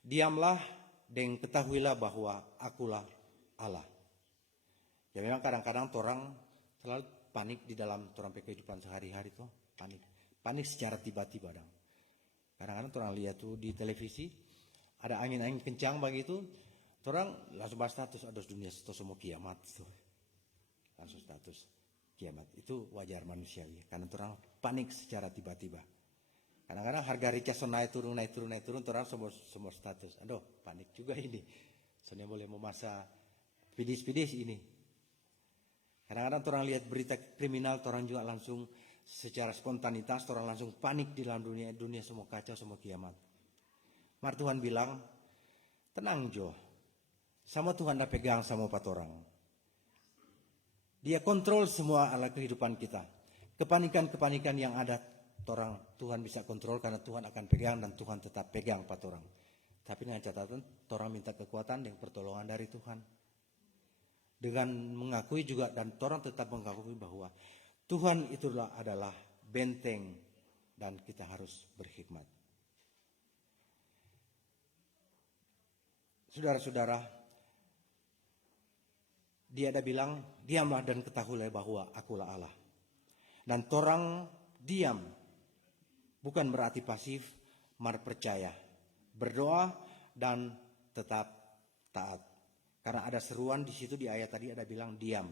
diamlah dan ketahuilah bahwa akulah Allah. Ya memang kadang-kadang orang selalu panik di dalam orang kehidupan sehari-hari tuh, panik secara tiba-tiba dong. Kadang-kadang orang lihat tuh di televisi ada angin-angin kencang begitu, orang langsung bahas status ada dunia semua kiamat tuh. Langsung status kiamat. Itu wajar manusiawi karena orang panik secara tiba-tiba. Kadang-kadang harga recas naik turun, orang semua status. Aduh, panik juga ini. Soalnya boleh memasak pidis-pidis ini. Kadang-kadang orang lihat berita kriminal, orang juga langsung secara spontanitas, orang langsung panik di dalam dunia semua kacau, semua kiamat. Mar Tuhan bilang, tenang Jo, sama Tuhan dah pegang sama empat orang. Dia kontrol semua ala kehidupan kita. Kepanikan-kepanikan yang ada, Tuhan bisa kontrol karena Tuhan akan pegang dan Tuhan tetap pegang empat orang. Tapi dengan catatan, orang minta kekuatan dan pertolongan dari Tuhan. Dengan mengakui juga dan orang tetap mengakui bahwa Tuhan itulah adalah benteng dan kita harus berhikmat. Saudara-saudara, dia ada bilang, diamlah dan ketahuilah bahwa akulah Allah. Dan orang diam bukan berarti pasif, mar percaya, berdoa dan tetap taat. Karena ada seruan di situ di ayat tadi ada bilang diam.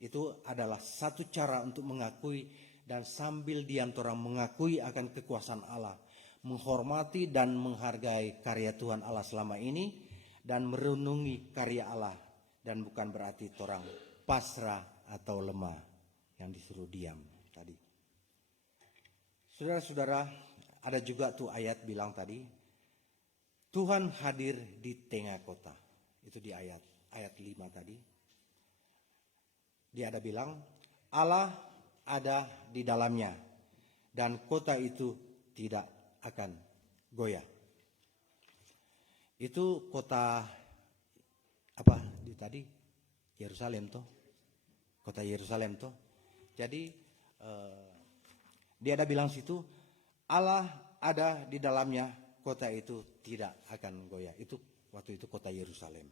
Itu adalah satu cara untuk mengakui dan sambil diam orang mengakui akan kekuasaan Allah, menghormati dan menghargai karya Tuhan Allah selama ini dan merenungi karya Allah dan bukan berarti orang pasrah atau lemah yang disuruh diam tadi. Saudara-saudara, ada juga tuh ayat bilang tadi, Tuhan hadir di tengah kota. Itu di ayat 5 tadi. Dia ada bilang, Allah ada di dalamnya dan kota itu tidak akan goyah. Itu kota apa di tadi? Yerusalem toh. Kota Yerusalem toh. Jadi dia ada bilang situ, Allah ada di dalamnya, kota itu tidak akan goyah. Itu waktu itu kota Yerusalem.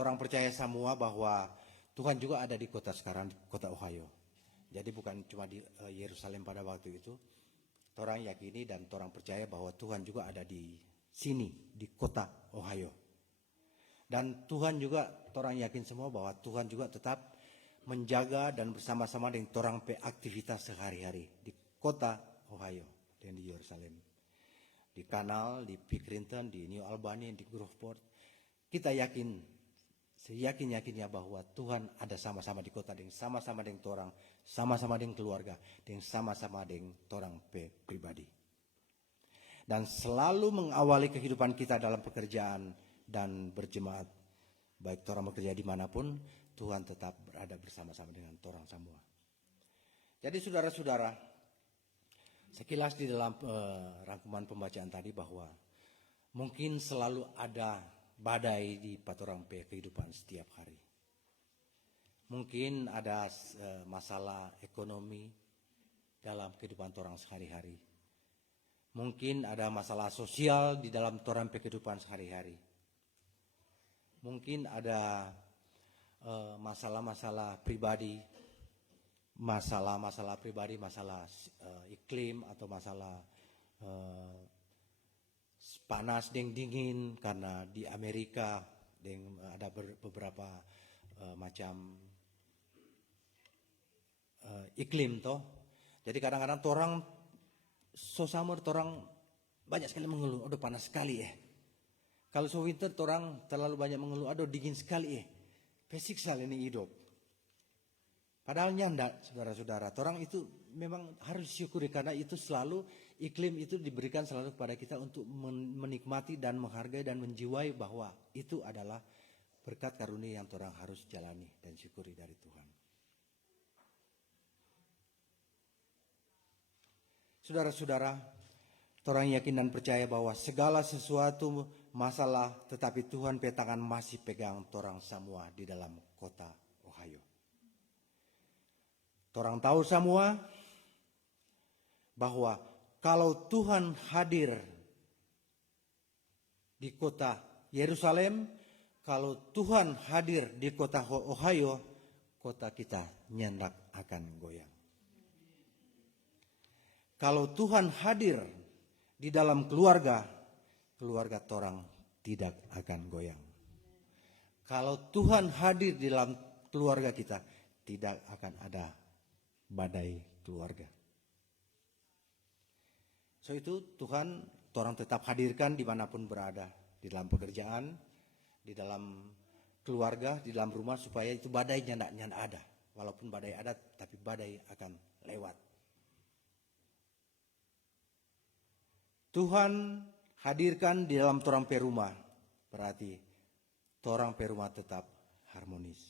Orang percaya semua bahwa Tuhan juga ada di kota sekarang, kota Ohio. Jadi bukan cuma di Yerusalem pada waktu itu. Orang yakini dan orang percaya bahwa Tuhan juga ada di sini, di kota Ohio. Dan Tuhan juga, orang yakin semua bahwa Tuhan juga tetap menjaga dan bersama-sama dengan orang beraktivitas sehari-hari di kota Ohio dan di Yerusalem. Di Kanal, di Pickerington, di New Albany, di Groveport. Kita yakin, seyakin-yakinnya bahwa Tuhan ada sama-sama di kota, dengan sama-sama dengan orang, sama-sama dengan keluarga, dengan sama-sama dengan orang pribadi. Dan selalu mengawali kehidupan kita dalam pekerjaan dan berjemaat. Baik orang bekerja dimanapun, Tuhan tetap berada bersama-sama dengan orang semua. Jadi saudara-saudara, sekilas di dalam rangkuman pembacaan tadi bahwa mungkin selalu ada badai di orang kehidupan setiap hari. Mungkin ada masalah ekonomi dalam kehidupan orang sehari-hari. Mungkin ada masalah sosial di dalam orang kehidupan sehari-hari. Mungkin ada masalah-masalah pribadi, masalah iklim atau masalah panas dan dingin karena di Amerika ada beberapa macam iklim toh. Jadi kadang-kadang orang sosama orang banyak sekali mengeluh, aduh panas sekali Kalau so winter orang terlalu banyak mengeluh, aduh dingin sekali Pesik sekali ini hidup. Padahal nyandak saudara-saudara. Orang itu memang harus disyukuri karena itu selalu iklim itu diberikan selalu kepada kita untuk menikmati dan menghargai dan menjiwai bahwa itu adalah berkat karunia yang orang harus jalani dan syukuri dari Tuhan. Saudara-saudara, orang yakin dan percaya bahwa segala sesuatu masalah tetapi Tuhan petangan masih pegang orang semua di dalam kota Ohio. Orang tahu semua bahwa kalau Tuhan hadir di kota Yerusalem, kalau Tuhan hadir di kota Ohio, kota kita nyendak akan goyang. Kalau Tuhan hadir di dalam keluarga, keluarga orang tidak akan goyang. Kalau Tuhan hadir di dalam keluarga kita, tidak akan ada badai keluarga. So itu Tuhan orang tetap hadirkan dimanapun berada. Di dalam pekerjaan, di dalam keluarga, di dalam rumah supaya itu badainya tidak ada. Walaupun badai ada tapi badai akan lewat. Tuhan hadirkan di dalam torang perumah. Berarti torang perumah tetap harmonis.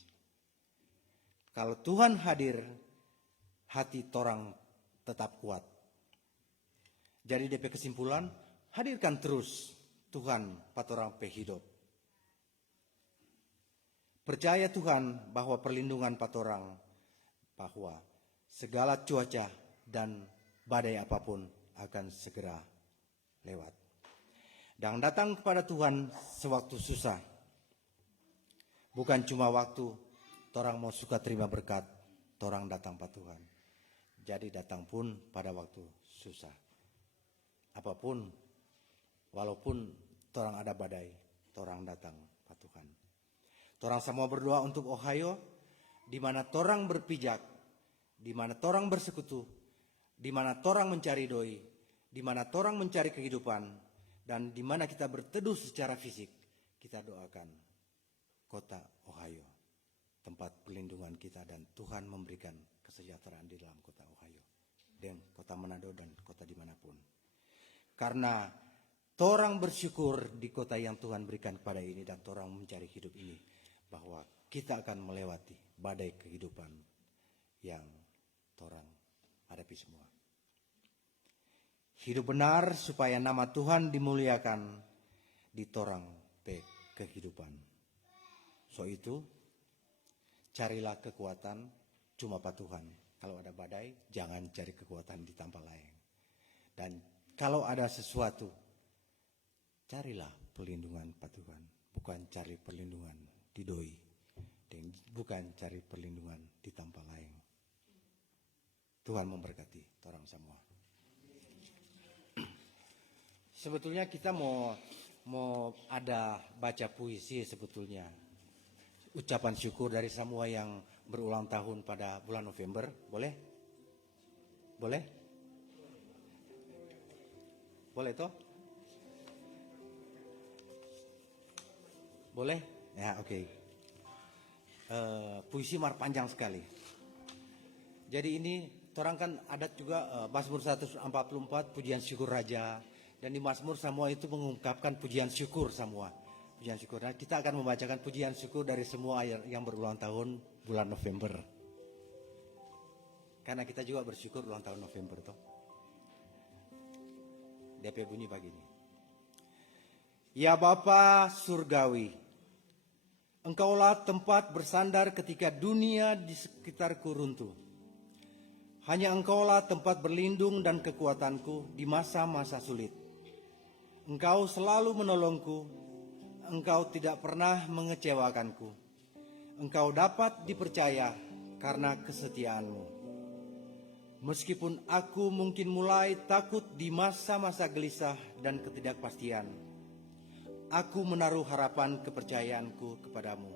Kalau Tuhan hadir, hati torang tetap kuat. Jadi DP kesimpulan, hadirkan terus Tuhan patorang pe hidup. Percaya Tuhan bahwa perlindungan patorang, bahwa segala cuaca dan badai apapun akan segera lewat. Dan datang kepada Tuhan sewaktu susah. Bukan cuma waktu torang mau suka terima berkat, torang datang pada Tuhan. Jadi datang pun pada waktu susah. Apapun, walaupun torang ada badai, torang datang pada Tuhan. Torang semua berdoa untuk Ohio, di mana torang berpijak, di mana torang bersekutu, di mana torang mencari doi, di mana torang mencari kehidupan, dan di mana kita berteduh secara fisik. Kita doakan kota Ohio, tempat perlindungan kita, dan Tuhan memberikan kesejahteraan di dalam kota Ohio, dan kota Manado dan kota dimanapun. Karena torang bersyukur di kota yang Tuhan berikan kepada ini, dan torang mencari hidup ini, bahwa kita akan melewati badai kehidupan yang torang hadapi semua. Hidup benar supaya nama Tuhan dimuliakan di torang pe kehidupan. So itu, carilah kekuatan cuma pada Tuhan. Kalau ada badai, jangan cari kekuatan di tempat lain. Dan kalau ada sesuatu, carilah perlindungan pada Tuhan. Bukan cari perlindungan di doi. Dan bukan cari perlindungan di tempat lain. Tuhan memberkati orang semua. Sebetulnya kita mau ada baca puisi sebetulnya. Ucapan syukur dari semua yang berulang tahun pada bulan November. Boleh? Boleh? Boleh toh? Boleh? Ya, oke. Puisi mar panjang sekali. Jadi ini orang kan adat juga Mazmur 144 pujian syukur raja. Dan di Mazmur semua itu mengungkapkan pujian syukur semua. Pujian syukur. Nah, kita akan membacakan pujian syukur dari semua yang berulang tahun bulan November. Karena kita juga bersyukur ulang tahun November toh. DP bunyi begini. Ya Bapa surgawi, Engkaulah tempat bersandar ketika dunia di sekitarku runtuh. Hanya Engkaulah tempat berlindung dan kekuatanku di masa-masa sulit. Engkau selalu menolongku, Engkau tidak pernah mengecewakanku. Engkau dapat dipercaya karena kesetiaanmu. Meskipun aku mungkin mulai takut di masa-masa gelisah dan ketidakpastian, aku menaruh harapan kepercayaanku kepadamu,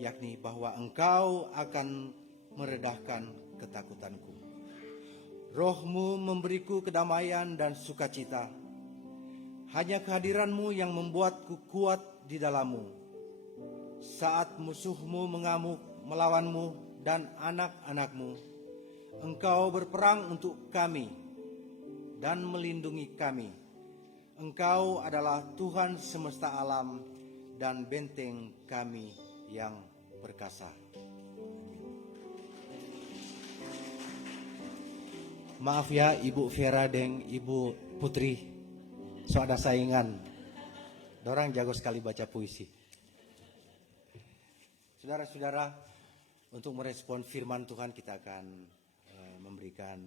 yakni bahwa Engkau akan meredahkan ketakutanku. Rohmu memberiku kedamaian dan sukacita, Hanya kehadiran-Mu yang membuatku kuat di dalam-Mu. Saat musuh-Mu mengamuk melawan-Mu dan anak-anak-Mu, Engkau berperang untuk kami dan melindungi kami. Engkau adalah Tuhan semesta alam dan benteng kami yang perkasa. Maaf ya Ibu Vera dan Ibu Putri, so ada saingan. Dorang jago sekali baca puisi. Saudara-saudara, untuk merespon firman Tuhan kita akan memberikan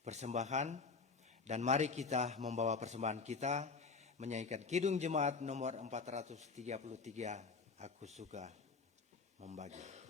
persembahan. Dan mari kita membawa persembahan kita menyanyikan Kidung Jemaat nomor 433, Aku Suka Membagi.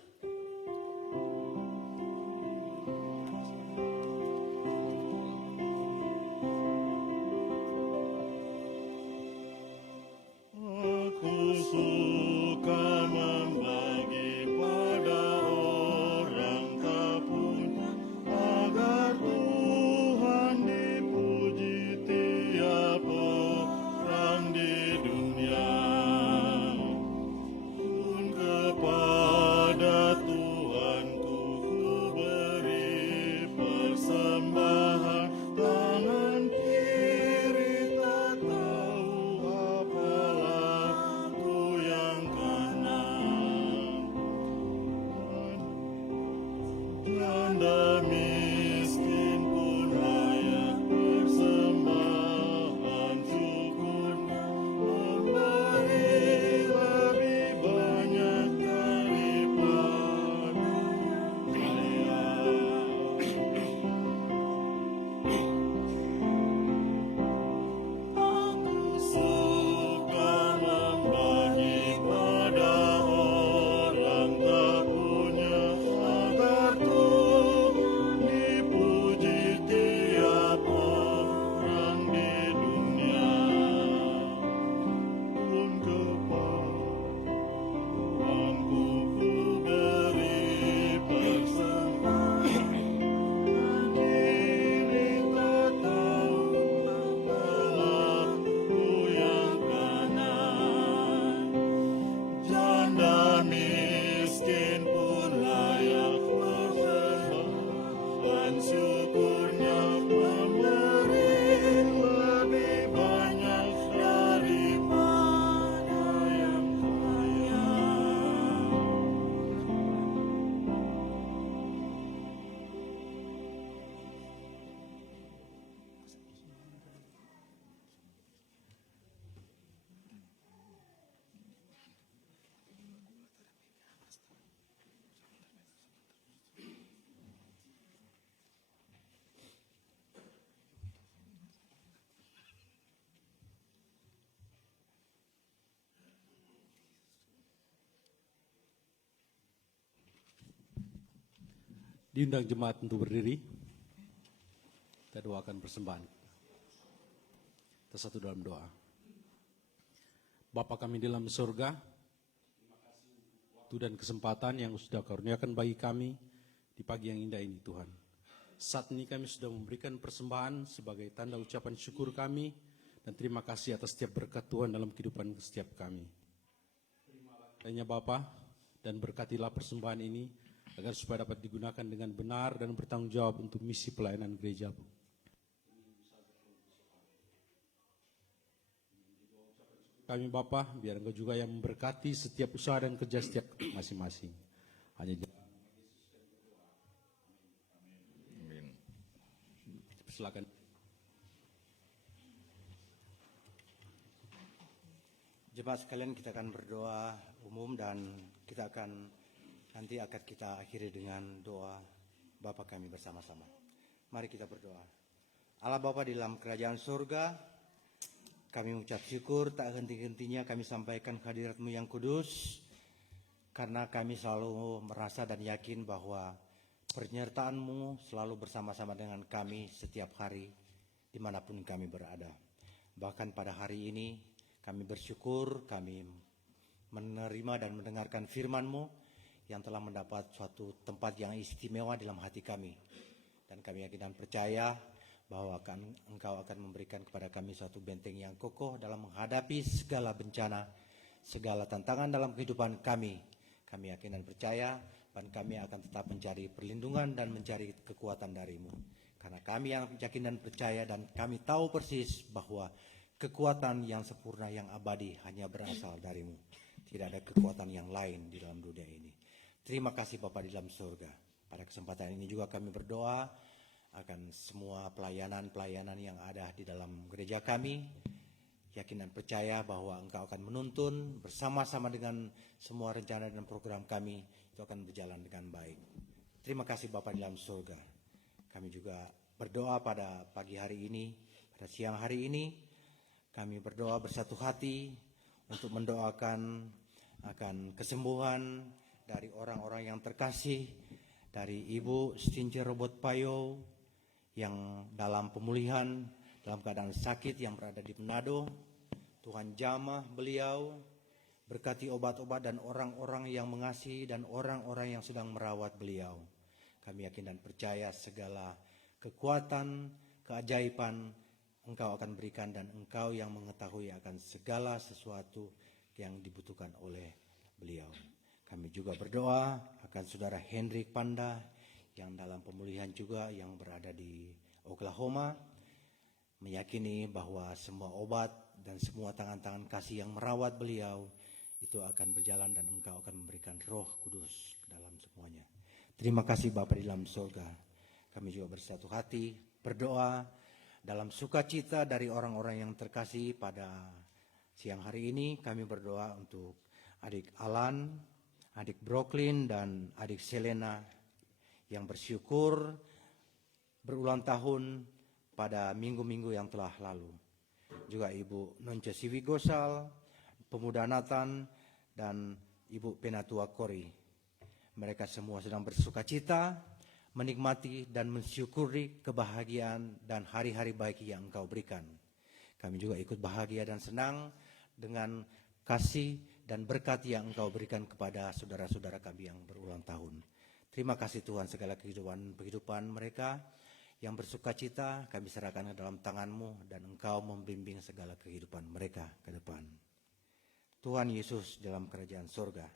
Diundang jemaat untuk berdiri. Kita doakan persembahan. Kita satu dalam doa. Bapa kami di dalam surga, waktu dan kesempatan yang sudah karuniakan bagi kami di pagi yang indah ini Tuhan. Saat ini kami sudah memberikan persembahan sebagai tanda ucapan syukur kami dan terima kasih atas setiap berkat Tuhan dalam kehidupan setiap kami. Terimalah Bapa dan berkatilah persembahan ini agar supaya dapat digunakan dengan benar dan bertanggung jawab untuk misi pelayanan gereja. Kami Bapa, biar Engkau juga yang memberkati setiap usaha dan kerja setiap masing-masing. Hanya silakan. Jemaat sekalian, kita akan berdoa umum dan kita akan nanti akan kita akhiri dengan doa Bapa kami bersama-sama. Mari kita berdoa. Allah Bapa di dalam kerajaan surga, kami mengucap syukur tak henti-hentinya kami sampaikan kehadirat-Mu yang kudus, karena kami selalu merasa dan yakin bahwa penyertaan-Mu selalu bersama-sama dengan kami setiap hari dimanapun kami berada. Bahkan pada hari ini kami bersyukur kami menerima dan mendengarkan firman-Mu yang telah mendapat suatu tempat yang istimewa dalam hati kami. Dan kami yakin dan percaya bahwa Engkau akan memberikan kepada kami suatu benteng yang kokoh dalam menghadapi segala bencana, segala tantangan dalam kehidupan kami. Kami yakin dan percaya dan kami akan tetap mencari perlindungan dan mencari kekuatan dari-Mu. Karena kami yang yakin dan percaya dan kami tahu persis bahwa kekuatan yang sempurna, yang abadi hanya berasal dari-Mu. Tidak ada kekuatan yang lain di dalam dunia ini. Terima kasih Bapa di dalam surga. Pada kesempatan ini juga kami berdoa akan semua pelayanan-pelayanan yang ada di dalam gereja kami. Yakin dan percaya bahwa Engkau akan menuntun bersama-sama dengan semua rencana dan program kami, itu akan berjalan dengan baik. Terima kasih Bapa di dalam surga. Kami juga berdoa pada pagi hari ini, pada siang hari ini, kami berdoa bersatu hati untuk mendoakan akan kesembuhan dari orang-orang yang terkasih, dari Ibu Stinjer Robot Payo yang dalam pemulihan, dalam keadaan sakit yang berada di Manado. Tuhan jamah beliau, berkati obat-obat dan orang-orang yang mengasihi dan orang-orang yang sedang merawat beliau. Kami yakin dan percaya segala kekuatan, keajaiban Engkau akan berikan dan Engkau yang mengetahui akan segala sesuatu yang dibutuhkan oleh beliau. Kami juga berdoa akan saudara Hendrik Panda yang dalam pemulihan juga yang berada di Oklahoma, meyakini bahwa semua obat dan semua tangan-tangan kasih yang merawat beliau itu akan berjalan dan Engkau akan memberikan Roh Kudus ke dalam semuanya. Terima kasih Bapa di dalam surga. Kami juga bersatu hati berdoa dalam sukacita dari orang-orang yang terkasih pada siang hari ini. Kami berdoa untuk adik Alan, adik Brooklyn dan adik Selena yang bersyukur berulang tahun pada minggu-minggu yang telah lalu. Juga Ibu Nonce Siwi Gosal, Pemuda Nathan, dan Ibu Penatua Kori. Mereka semua sedang bersukacita, menikmati dan mensyukuri kebahagiaan dan hari-hari baik yang Engkau berikan. Kami juga ikut bahagia dan senang dengan kasih dan berkat yang Engkau berikan kepada saudara-saudara kami yang berulang tahun. Terima kasih Tuhan, segala kehidupan mereka yang bersukacita kami serahkan ke dalam tangan-Mu dan Engkau membimbing segala kehidupan mereka ke depan. Tuhan Yesus dalam kerajaan surga,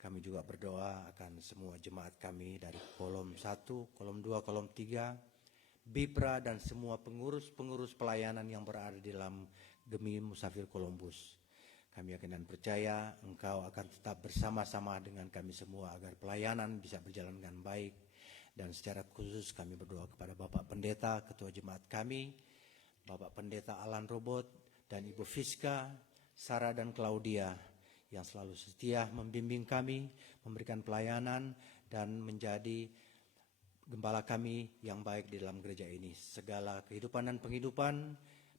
kami juga berdoa akan semua jemaat kami dari kolom 1, kolom 2, kolom 3, Bipra dan semua pengurus-pengurus pelayanan yang berada di dalam Gemi Musafir Columbus. Kami yakin dan percaya Engkau akan tetap bersama-sama dengan kami semua agar pelayanan bisa berjalan dengan baik. Dan secara khusus kami berdoa kepada Bapak Pendeta, Ketua Jemaat kami, Bapak Pendeta Alan Robot, dan Ibu Fiska, Sarah dan Claudia, yang selalu setia membimbing kami, memberikan pelayanan, dan menjadi gembala kami yang baik di dalam gereja ini. Segala kehidupan dan penghidupan,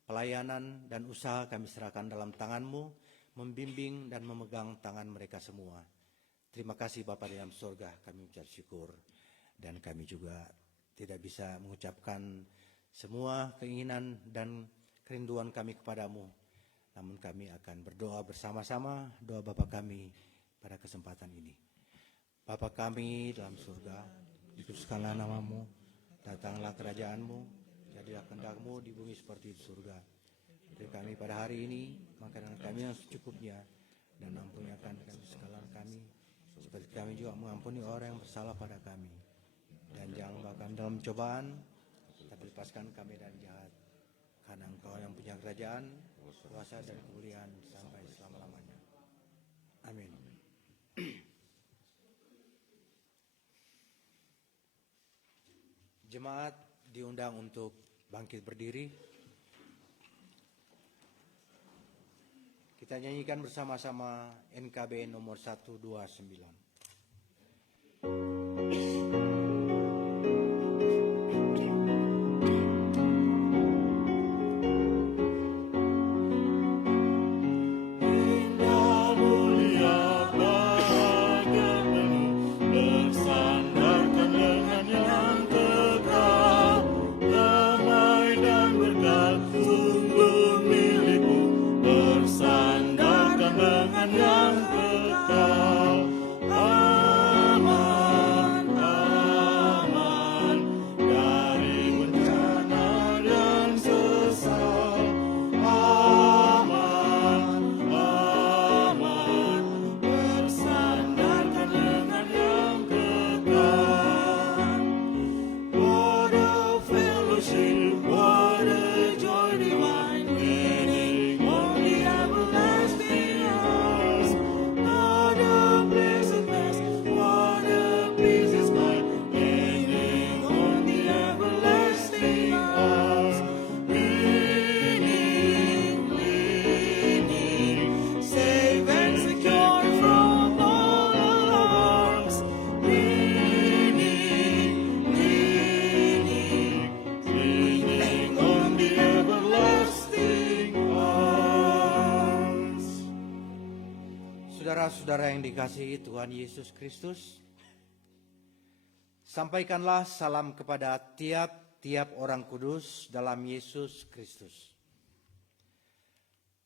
pelayanan dan usaha kami serahkan dalam tangan-Mu, membimbing dan memegang tangan mereka semua. Terima kasih Bapa di dalam surga, kami ucap syukur. Dan kami juga tidak bisa mengucapkan semua keinginan dan kerinduan kami kepadamu. Namun kami akan berdoa bersama-sama, doa Bapa kami pada kesempatan ini. Bapa kami dalam surga, dikuduskanlah nama-Mu, datanglah kerajaan-Mu, jadilah kehendak-Mu di bumi seperti di surga. Beri kami pada hari ini makanan kami yang secukupnya, dan ampunikan segala kami, seperti kami juga mengampuni orang yang bersalah pada kami. Dan jangan bahkan dalam cobaan, tapi lepaskan kami dari jahat. Karena Engkau yang punya kerajaan, kuasa dan kemuliaan sampai selama-lamanya. Amin. Jemaat diundang untuk bangkit berdiri. Kita nyanyikan bersama-sama NKB nomor 129. Saudara-saudara yang dikasihi Tuhan Yesus Kristus, sampaikanlah salam kepada tiap-tiap orang kudus dalam Yesus Kristus.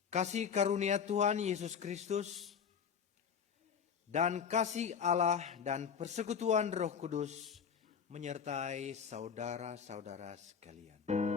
Kasih karunia Tuhan Yesus Kristus dan kasih Allah dan persekutuan Roh Kudus menyertai saudara-saudara sekalian.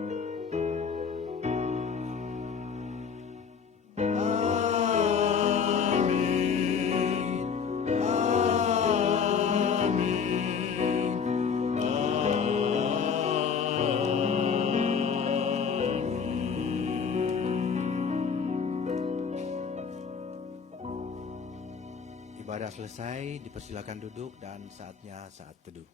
Ibadah selesai, dipersilakan duduk dan saatnya saat teduh.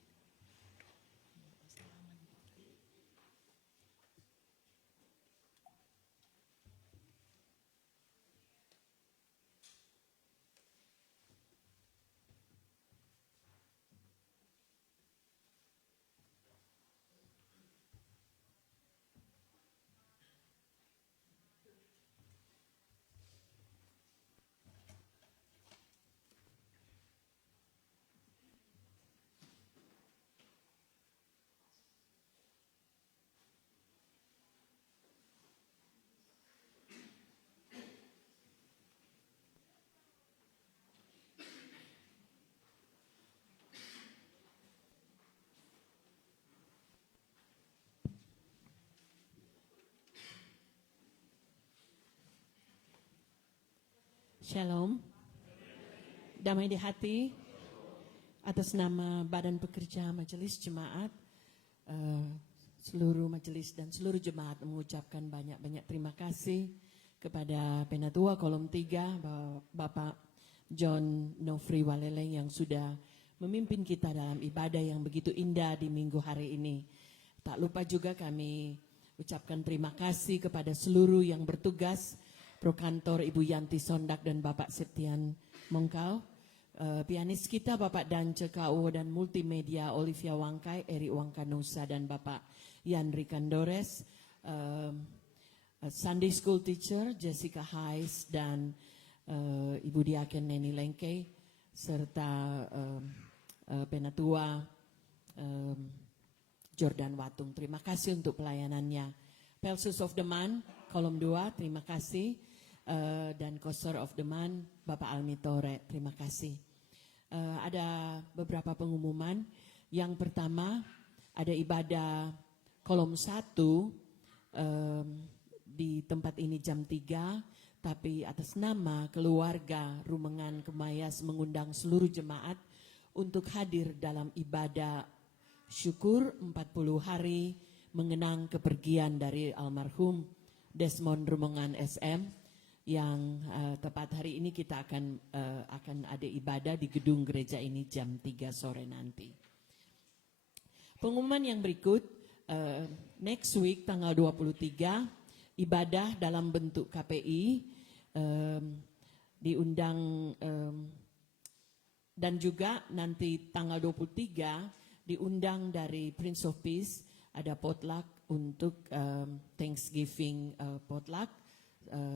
Shalom, damai di hati. Atas nama Badan Pekerja Majelis Jemaat, seluruh majelis dan seluruh jemaat mengucapkan banyak-banyak terima kasih kepada Penatua Kolom 3, Bapak John Nofri Waleleng yang sudah memimpin kita dalam ibadah yang begitu indah di minggu hari ini. Tak lupa juga kami ucapkan terima kasih kepada seluruh yang bertugas, Prokantor Ibu Yanti Sondak dan Bapak Septian Mongkau, pianis kita Bapak Dance KO dan multimedia Olivia Wangkai, Eri Wangkanosa dan Bapak Yandri Kandores, Sunday School Teacher Jessica Hayes dan Ibu Diaken Neni Lengke, serta Penatua Jordan Watung. Terima kasih untuk pelayanannya. Pelsus of the Month, kolom 2, terima kasih. Dan Kosor of the Month, Bapak Almi Tore, terima kasih. Ada beberapa pengumuman. Yang pertama, ada ibadah kolom 1 di tempat ini jam 3, tapi atas nama keluarga Rumengan Kemayas mengundang seluruh jemaat untuk hadir dalam ibadah syukur 40 hari mengenang kepergian dari almarhum Desmond Rumengan SM, yang tepat hari ini kita akan ada ibadah di gedung gereja ini jam 3 sore nanti. Pengumuman yang berikut, next week tanggal 23 ibadah dalam bentuk KPI, diundang, dan juga nanti tanggal 23 diundang dari Prince of Peace, ada potluck untuk Thanksgiving potluck.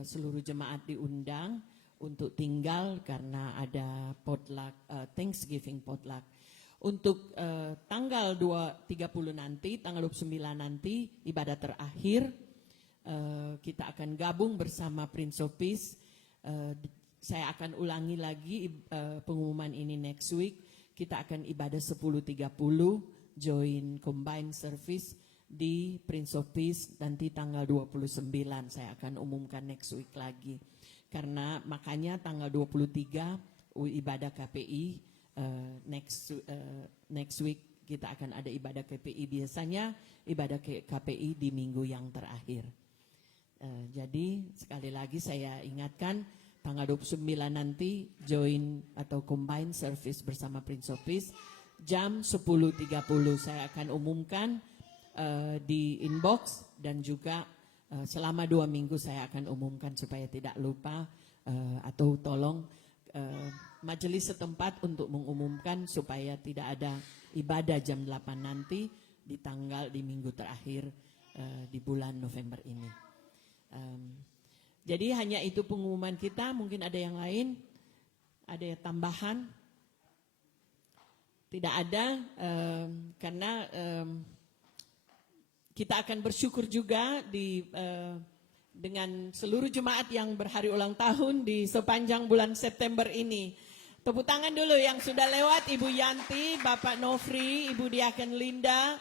Seluruh jemaat diundang untuk tinggal karena ada potluck, Thanksgiving potluck. Untuk tanggal 30 nanti, tanggal 29 nanti ibadah terakhir, kita akan gabung bersama Prince of Peace. Saya akan ulangi lagi pengumuman ini next week. Kita akan ibadah 10.30 join combined service di Prince of Peace nanti tanggal 29. Saya akan umumkan next week lagi. Karena makanya tanggal 23 ibadah KPI, next week kita akan ada ibadah KPI. Biasanya ibadah KPI di minggu yang terakhir. Jadi sekali lagi saya ingatkan tanggal 29 nanti join atau combine service bersama Prince of Peace jam 10.30. Saya akan umumkan di inbox dan juga selama 2 minggu saya akan umumkan supaya tidak lupa, atau tolong majelis setempat untuk mengumumkan supaya tidak ada ibadah jam 8 nanti di minggu terakhir di bulan November ini. Jadi hanya itu pengumuman kita. Mungkin ada yang lain. Ada tambahan? Tidak ada, karena kita akan bersyukur juga dengan seluruh jemaat yang berhari ulang tahun di sepanjang bulan September ini. Tepuk tangan dulu yang sudah lewat, Ibu Yanti, Bapak Nofri, Ibu Diaken Linda,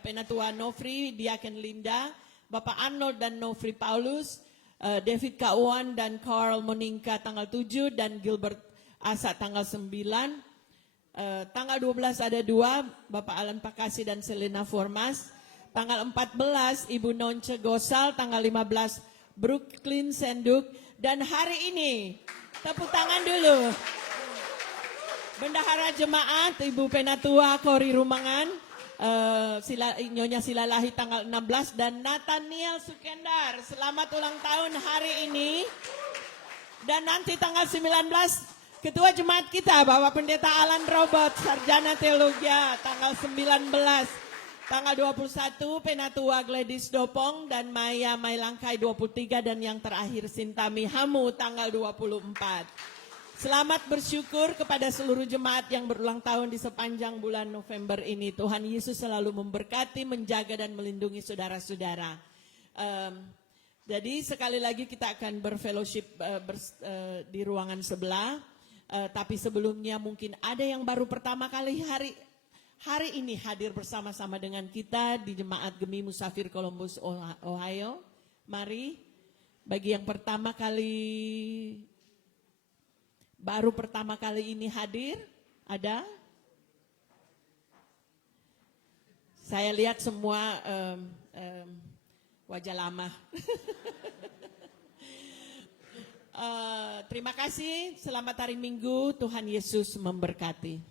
Penatua Nofri, Diaken Linda, Bapak Arnold dan Nofri Paulus, David Kauan dan Carl Moninka tanggal 7 dan Gilbert Asa tanggal 9. Tanggal 12 ada 2, Bapak Alan Pakasi dan Selena Formas. Tanggal 14 Ibu Nonce Gosal, tanggal 15 Brooklyn Senduk, dan hari ini tepuk tangan dulu Bendahara Jemaat Ibu Penatua Kori Rumangan, Nyonya Silalahi tanggal 16, dan Nathaniel Sukendar, selamat ulang tahun hari ini. Dan nanti tanggal 19 Ketua Jemaat kita Bapak Pendeta Alan Robert, Sarjana Teologia, tanggal 19. Tanggal 21 Penatua Gladys Dopong dan Maya Mailangkai 23, dan yang terakhir Sintami Hamu tanggal 24. Selamat bersyukur kepada seluruh jemaat yang berulang tahun di sepanjang bulan November ini. Tuhan Yesus selalu memberkati, menjaga dan melindungi saudara-saudara. Jadi sekali lagi kita akan berfellowship di ruangan sebelah. Tapi sebelumnya mungkin ada yang baru pertama kali hari ini hadir bersama-sama dengan kita di Jemaat Gemi Musafir Columbus, Ohio. Mari, bagi yang baru pertama kali ini hadir, ada? Saya lihat semua wajah lama. Terima kasih, selamat hari Minggu, Tuhan Yesus memberkati.